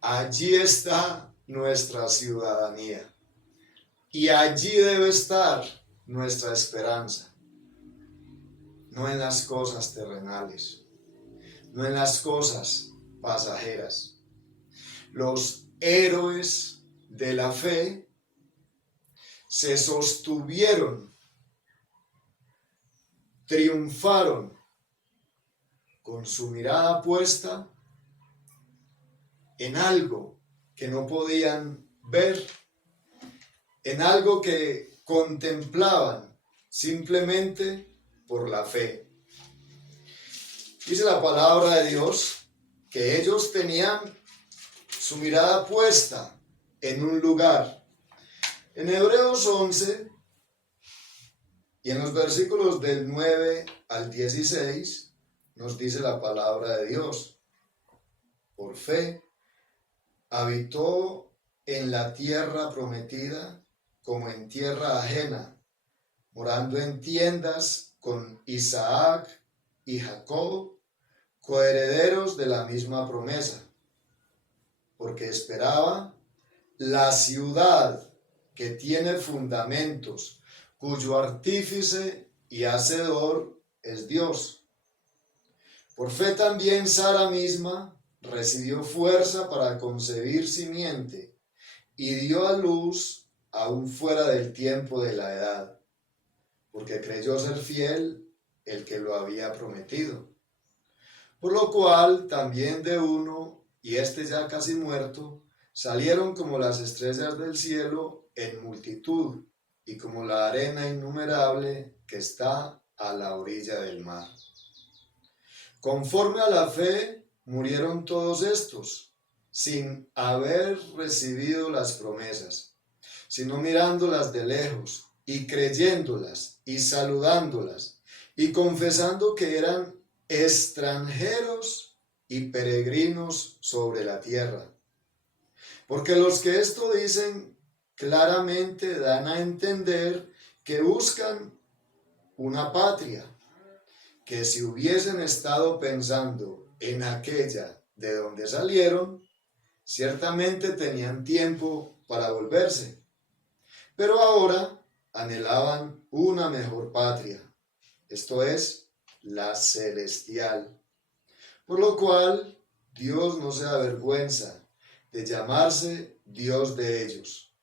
Allí está nuestra ciudadanía y allí debe estar nuestra esperanza, no en las cosas terrenales, no en las cosas pasajeras. Los héroes de la fe se sostuvieron, triunfaron con su mirada puesta en algo que no podían ver, en algo que contemplaban simplemente por la fe. Dice la palabra de Dios que ellos tenían su mirada puesta en un lugar. En Hebreos 11 y en los versículos del 9 al 16 nos dice la palabra de Dios. Por fe habitó en la tierra prometida como en tierra ajena, morando en tiendas con Isaac y Jacob, coherederos de la misma promesa, porque esperaba la ciudad que tiene fundamentos, cuyo artífice y hacedor es Dios. Por fe también Sara misma, recibió fuerza para concebir simiente y dio a luz aún fuera del tiempo de la edad, porque creyó ser fiel el que lo había prometido. Por lo cual también de uno, y este ya casi muerto, salieron como las estrellas del cielo en multitud, y como la arena innumerable que está a la orilla del mar. Conforme a la fe, murieron todos estos, sin haber recibido las promesas, sino mirándolas de lejos, y creyéndolas, y saludándolas, y confesando que eran extranjeros y peregrinos sobre la tierra. Porque los que esto dicen claramente dan a entender que buscan una patria, que si hubiesen estado pensando en aquella de donde salieron, ciertamente tenían tiempo para volverse, pero ahora anhelaban una mejor patria, esto es, la celestial. Por lo cual, Dios no se avergüenza de llamarse Dios de ellos,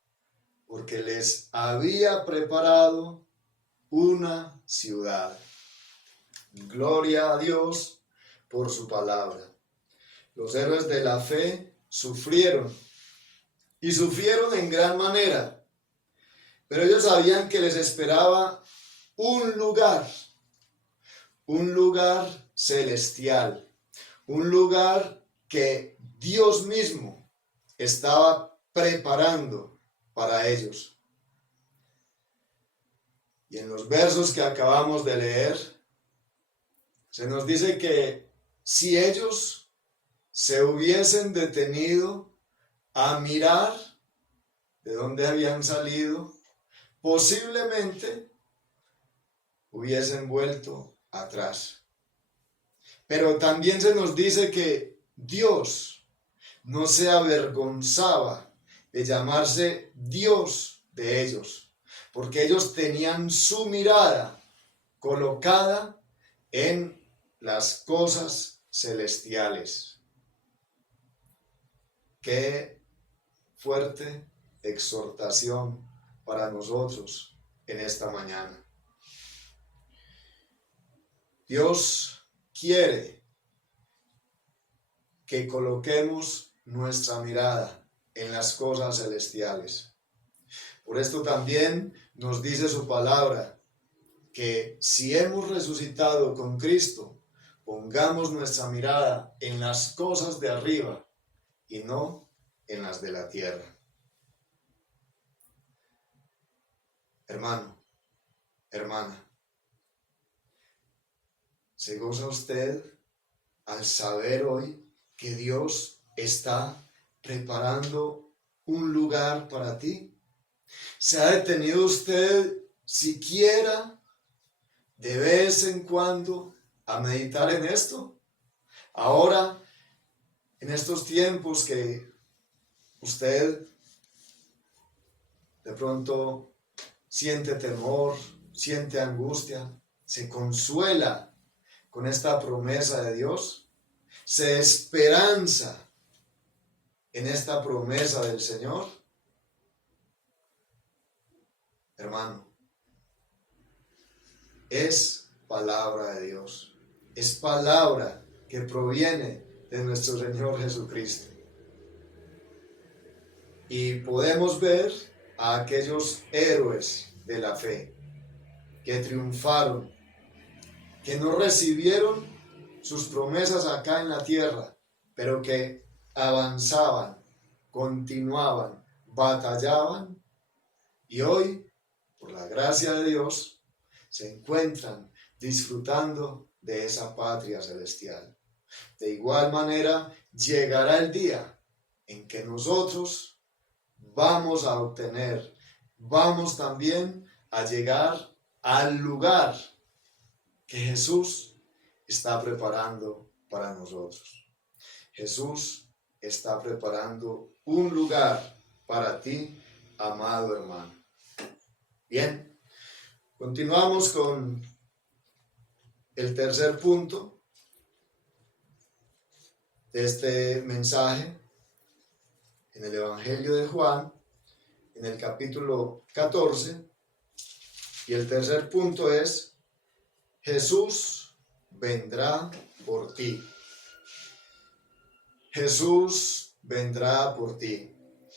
porque les había preparado una ciudad. Gloria a Dios por su palabra. Los héroes de la fe sufrieron, y sufrieron en gran manera, pero ellos sabían que les esperaba un lugar celestial, un lugar que Dios mismo estaba preparando para ellos. Y en los versos que acabamos de leer, se nos dice que si ellos se hubiesen detenido a mirar de dónde habían salido, posiblemente hubiesen vuelto atrás. Pero también se nos dice que Dios no se avergonzaba de llamarse Dios de ellos, porque ellos tenían su mirada colocada en las cosas celestiales. Qué fuerte exhortación para nosotros en esta mañana. Dios quiere que coloquemos nuestra mirada en las cosas celestiales. Por esto también nos dice su palabra, que si hemos resucitado con Cristo, pongamos nuestra mirada en las cosas de arriba y no en las de la tierra. Hermano, hermana, ¿se goza usted al saber hoy que Dios está preparando un lugar para ti? ¿Se ha detenido usted siquiera de vez en cuando a meditar en esto? Ahora, en estos tiempos que usted de pronto siente temor, siente angustia, se consuela con esta promesa de Dios, se esperanza en esta promesa del Señor. Hermano, es palabra de Dios, es palabra que proviene de nuestro Señor Jesucristo. Y podemos ver a aquellos héroes de la fe que triunfaron, que no recibieron sus promesas acá en la tierra, pero que avanzaban, continuaban, batallaban, y hoy, por la gracia de Dios, se encuentran disfrutando de esa patria celestial. De igual manera, llegará el día en que nosotros vamos a obtener, vamos también a llegar al lugar que Jesús está preparando para nosotros. Jesús está preparando un lugar para ti, amado hermano. Bien, continuamos con el tercer punto. de este mensaje en el Evangelio de Juan, en el capítulo 14, y el tercer punto es: Jesús vendrá por ti. Jesús vendrá por ti.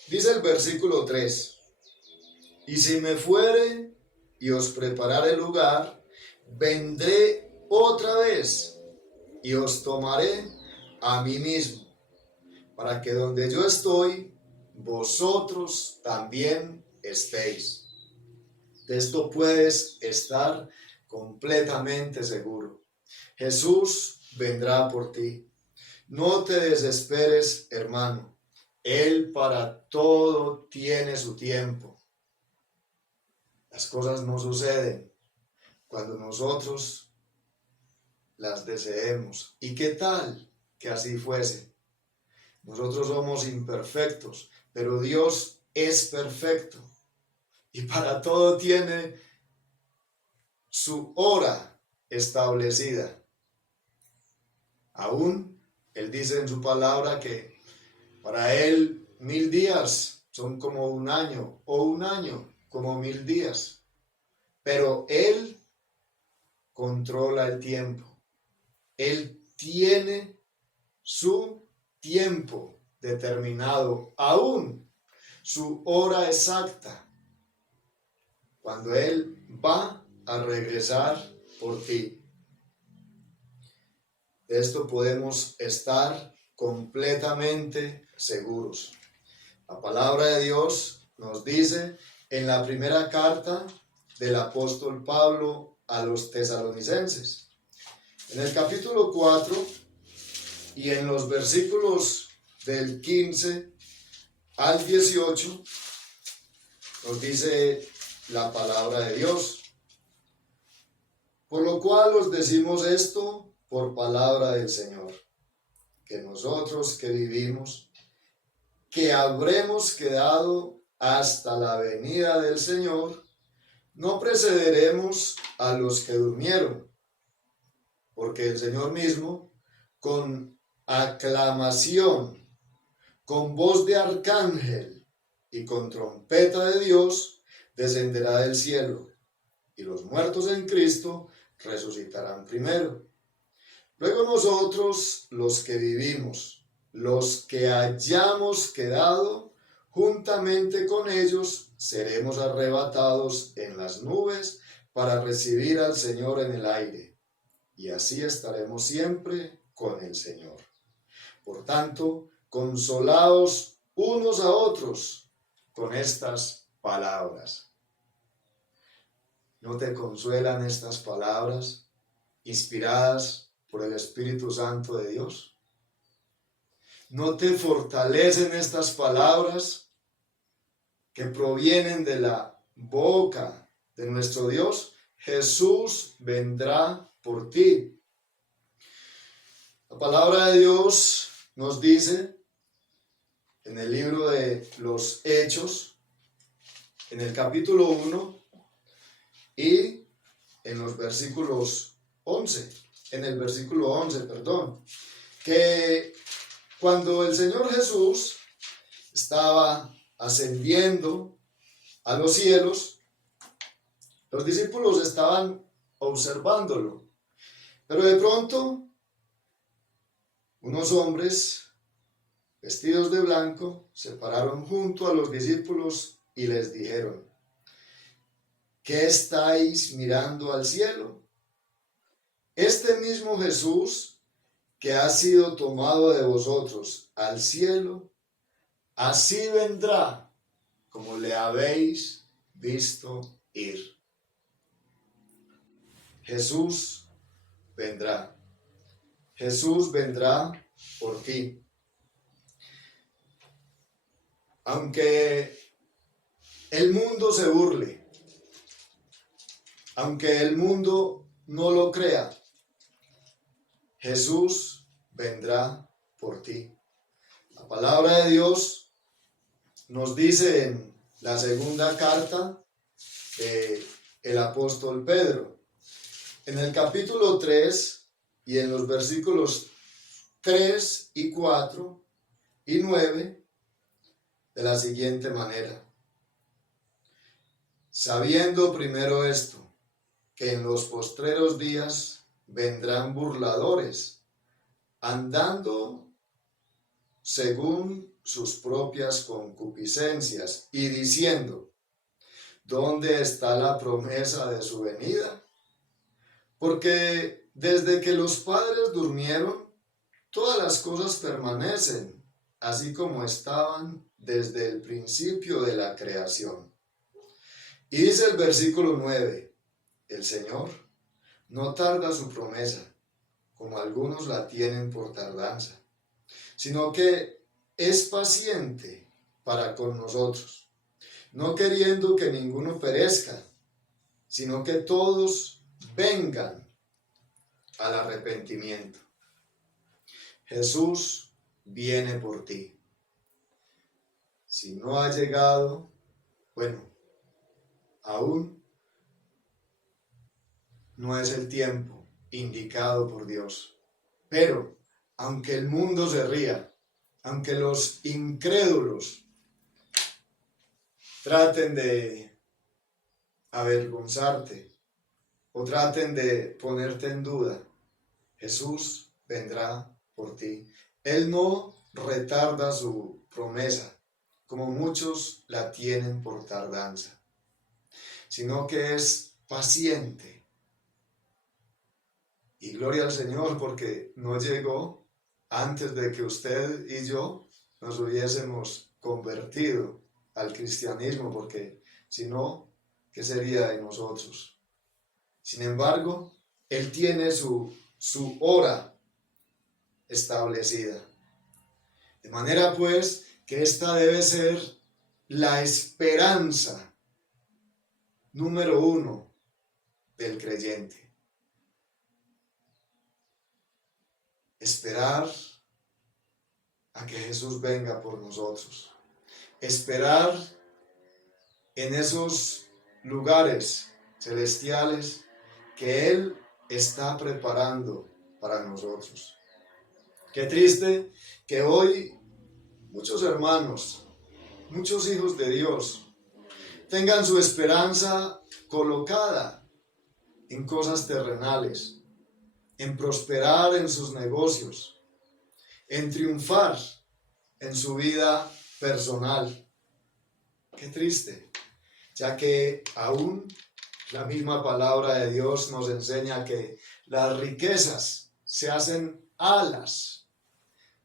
Dice el versículo 3: y si me fuere y os preparare lugar, vendré otra vez y os tomaré a mí mismo, para que donde yo estoy, vosotros también estéis. De esto puedes estar completamente seguro. Jesús vendrá por ti. No te desesperes, hermano. Él para todo tiene su tiempo. Las cosas no suceden cuando nosotros las deseemos. ¿Y qué tal que así fuese? Nosotros somos imperfectos, pero Dios es perfecto. Y para todo tiene su hora establecida. Aún Él dice en su palabra que para Él 1000 días son como un año, o un año como 1000 días. Pero Él controla el tiempo. Él tiene su tiempo determinado, aún su hora exacta, cuando Él va a regresar por ti. De esto podemos estar completamente seguros. La palabra de Dios nos dice en la primera carta del apóstol Pablo a los tesalonicenses, en el capítulo 4 y en los versículos del 15 al 18, nos dice la palabra de Dios: por lo cual os decimos esto por palabra del Señor, que nosotros que vivimos, que habremos quedado hasta la venida del Señor, no precederemos a los que durmieron, porque el Señor mismo, con aclamación, con voz de arcángel y con trompeta de Dios, descenderá del cielo, y los muertos en Cristo resucitarán primero. Luego nosotros, los que vivimos, los que hayamos quedado, juntamente con ellos, seremos arrebatados en las nubes para recibir al Señor en el aire, y así estaremos siempre con el Señor. Por tanto, consolaos unos a otros con estas palabras. ¿No te consuelan estas palabras inspiradas por el Espíritu Santo de Dios? ¿No te fortalecen estas palabras que provienen de la boca de nuestro Dios? Jesús vendrá por ti. La palabra de Dios nos dice en el libro de los Hechos, en el capítulo 1 y en los versículos 11, en el versículo 11, que cuando el Señor Jesús estaba ascendiendo a los cielos, los discípulos estaban observándolo, pero de pronto unos hombres vestidos de blanco se pararon junto a los discípulos y les dijeron: ¿qué estáis mirando al cielo? Este mismo Jesús que ha sido tomado de vosotros al cielo, así vendrá como le habéis visto ir. Jesús vendrá. Jesús vendrá por ti. Aunque el mundo se burle, aunque el mundo no lo crea, Jesús vendrá por ti. La palabra de Dios nos dice en la segunda carta del apóstol Pedro, en el capítulo 3 y en los versículos 3 y 4 y 9 de la siguiente manera. Sabiendo primero esto, que en los postreros días vendrán burladores, andando según sus propias concupiscencias y diciendo, ¿dónde está la promesa de su venida? Porque desde que los padres durmieron, todas las cosas permanecen, así como estaban desde el principio de la creación. Y dice el versículo 9, el Señor no tarda su promesa, como algunos la tienen por tardanza, sino que es paciente para con nosotros, no queriendo que ninguno perezca, sino que todos vengan al arrepentimiento. Jesús viene por ti. Si no ha llegado, bueno, aún no es el tiempo indicado por Dios. Pero, aunque el mundo se ría, aunque los incrédulos traten de avergonzarte o traten de ponerte en duda, Jesús vendrá por ti. Él no retarda su promesa, como muchos la tienen por tardanza, sino que es paciente. Y gloria al Señor, porque no llegó antes de que usted y yo nos hubiésemos convertido al cristianismo, porque si no, ¿qué sería de nosotros? Sin embargo, Él tiene su hora establecida. De manera pues que esta debe ser la esperanza número 1 del creyente. Esperar a que Jesús venga por nosotros. Esperar en esos lugares celestiales que Él está preparando para nosotros. Qué triste que hoy muchos hermanos, muchos hijos de Dios, tengan su esperanza colocada en cosas terrenales, en prosperar en sus negocios, en triunfar en su vida personal. Qué triste, ya que aún la misma palabra de Dios nos enseña que las riquezas se hacen alas,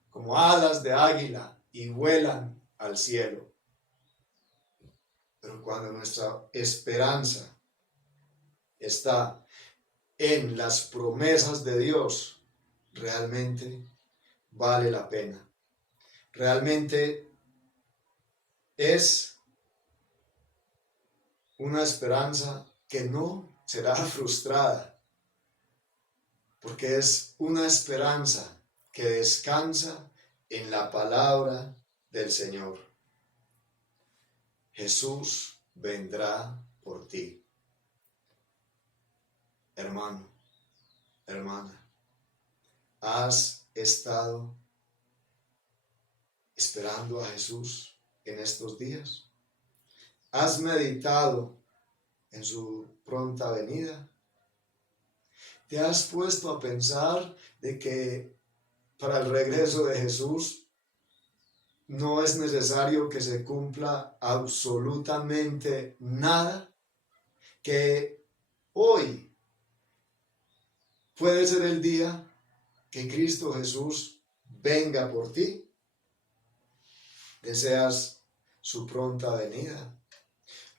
como alas de águila, y vuelan al cielo. Pero cuando nuestra esperanza está en las promesas de Dios, realmente vale la pena. Realmente es una esperanza que no será frustrada, porque es una esperanza que descansa en la palabra del Señor. Jesús vendrá por ti. Hermano, hermana, ¿has estado esperando a Jesús en estos días? ¿Has meditado en su pronta venida? ¿Te has puesto a pensar de que para el regreso de Jesús no es necesario que se cumpla absolutamente nada? Que hoy puede ser el día que Cristo Jesús venga por ti. ¿Deseas su pronta venida?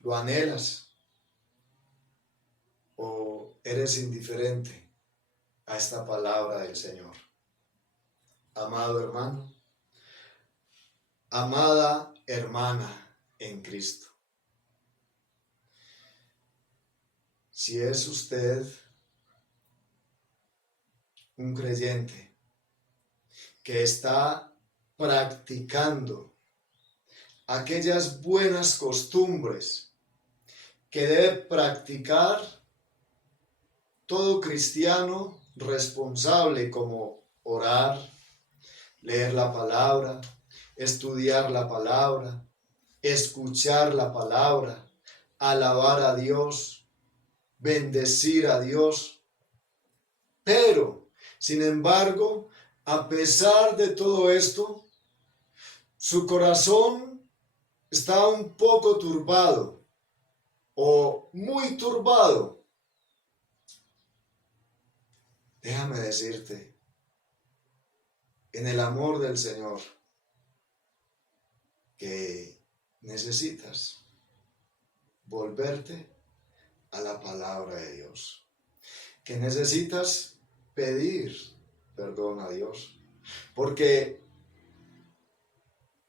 ¿Lo anhelas? ¿O eres indiferente a esta palabra del Señor? Amado hermano, amada hermana en Cristo, si es usted un creyente que está practicando aquellas buenas costumbres que debe practicar todo cristiano responsable, como orar, leer la palabra, estudiar la palabra, escuchar la palabra, alabar a Dios, bendecir a Dios. Pero, sin embargo, a pesar de todo esto, su corazón está un poco turbado o muy turbado. Déjame decirte, en el amor del Señor, que necesitas volverte a la palabra de Dios, que necesitas pedir perdón a Dios, porque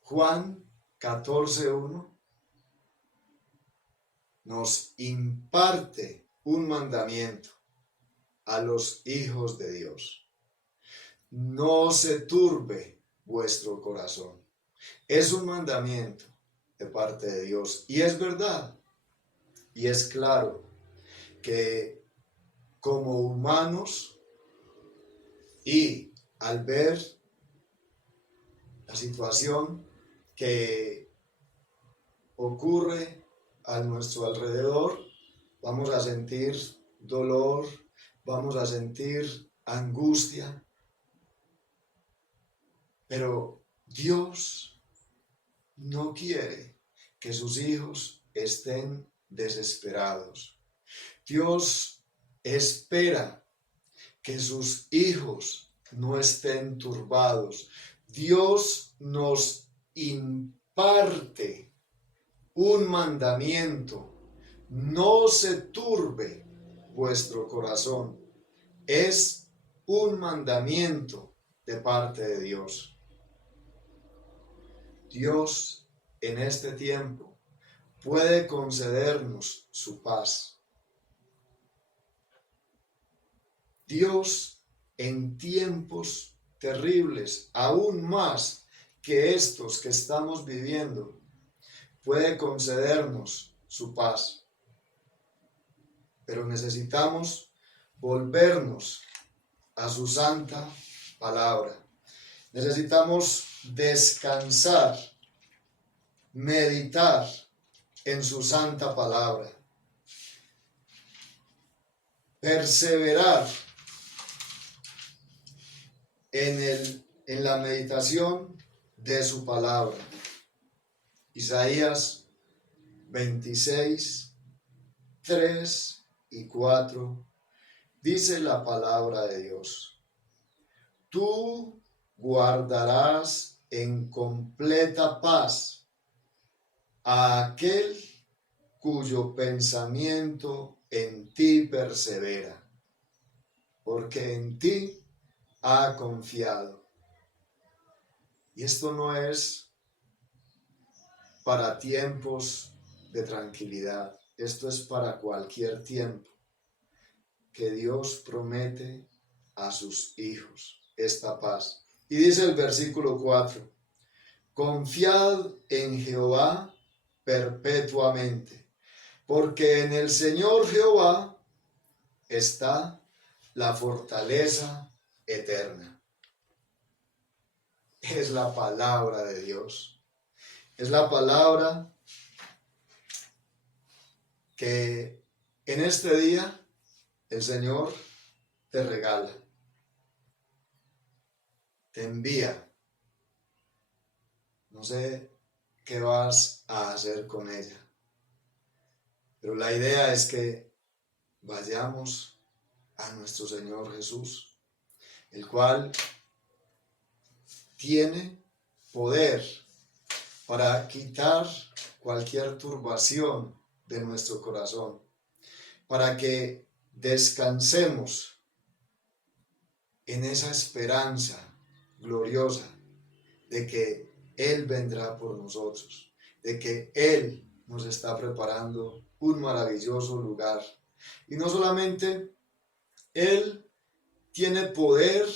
Juan 14:1 nos imparte un mandamiento a los hijos de Dios. No se turbe vuestro corazón. Es un mandamiento de parte de Dios y es verdad. Y es claro que como humanos y al ver la situación que ocurre a nuestro alrededor, vamos a sentir dolor, vamos a sentir angustia. Pero Dios no quiere que sus hijos estén desesperados. Dios espera que sus hijos no estén turbados. Dios nos imparte un mandamiento. No se turbe vuestro corazón. Es un mandamiento de parte de Dios. Dios en este tiempo puede concedernos su paz. Dios en tiempos terribles, aún más que estos que estamos viviendo, puede concedernos su paz. Pero necesitamos volvernos a su santa palabra. Necesitamos descansar, meditar en su santa palabra, perseverar en la meditación de su palabra. Isaías 26, 3 y 4 dice la palabra de Dios: tú guardarás en completa paz a aquel cuyo pensamiento en ti persevera, porque en ti ha confiado. Y esto no es para tiempos de tranquilidad, esto es para cualquier tiempo que Dios promete a sus hijos esta paz. Y dice el versículo 4, confiad en Jehová perpetuamente, porque en el Señor Jehová está la fortaleza eterna. Es la palabra de Dios. Es la palabra que en este día el Señor te regala, te envía. No sé qué vas a hacer con ella, pero la idea es que vayamos a nuestro Señor Jesús, el cual tiene poder para quitar cualquier turbación de nuestro corazón, para que descansemos en esa esperanza gloriosa de que Él vendrá por nosotros, de que Él nos está preparando un maravilloso lugar. Y no solamente Él tiene poder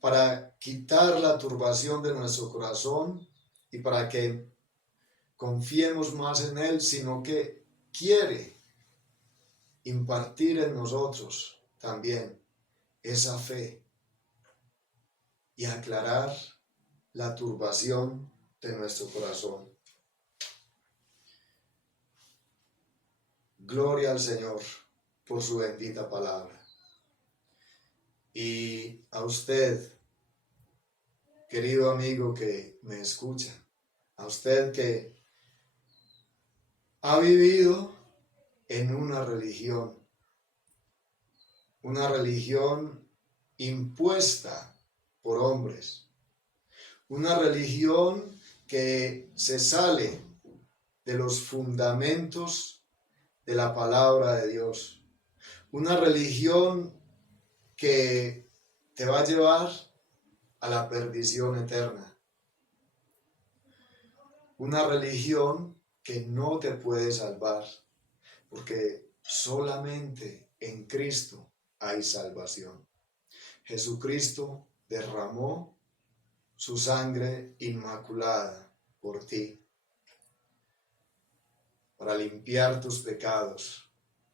para quitar la turbación de nuestro corazón y para que confiemos más en Él, sino que quiere impartir en nosotros también esa fe y aclarar la turbación de nuestro corazón. Gloria al Señor por su bendita palabra. Y a usted, querido amigo que me escucha, a usted que ha vivido en una religión impuesta por hombres, una religión que se sale de los fundamentos de la palabra de Dios, una religión que te va a llevar a la perdición eterna, una religión que no te puede salvar, porque solamente en Cristo hay salvación. Jesucristo derramó su sangre inmaculada por ti, para limpiar tus pecados,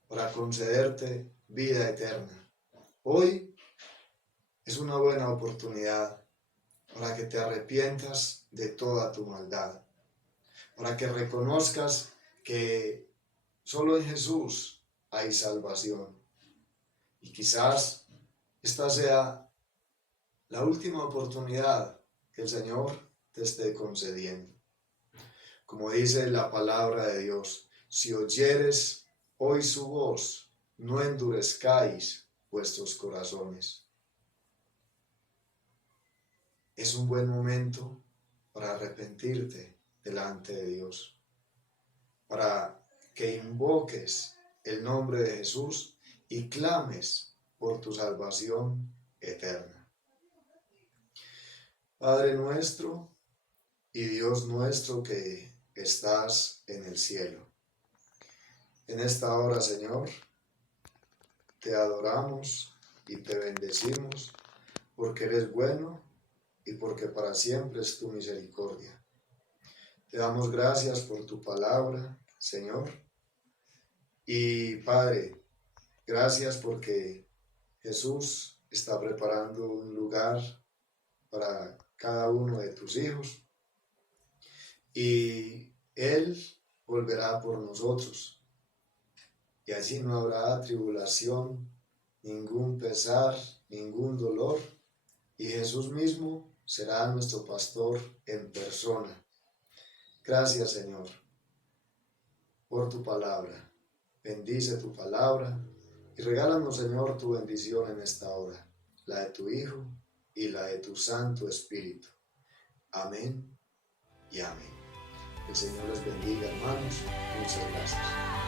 para concederte vida eterna. Hoy es una buena oportunidad para que te arrepientas de toda tu maldad, para que reconozcas que solo en Jesús hay salvación. Y quizás esta sea la última oportunidad que el Señor te esté concediendo. Como dice la palabra de Dios, si oyeres hoy su voz, no endurezcáis vuestros corazones. Es un buen momento para arrepentirte delante de Dios, para que invoques el nombre de Jesús y clames por tu salvación eterna. Padre nuestro y Dios nuestro que estás en el cielo, en esta hora, Señor, te adoramos y te bendecimos porque eres bueno y porque para siempre es tu misericordia. Te damos gracias por tu palabra, Señor. Y Padre, gracias porque Jesús está preparando un lugar para cada uno de tus hijos. Y Él volverá por nosotros. Y allí no habrá tribulación, ningún pesar, ningún dolor. Y Jesús mismo será nuestro pastor en persona. Gracias, Señor, por tu palabra. Bendice tu palabra y regálanos, Señor, tu bendición en esta hora, la de tu Hijo y la de tu Santo Espíritu. Amén y amén. El Señor les bendiga, hermanos. Muchas gracias.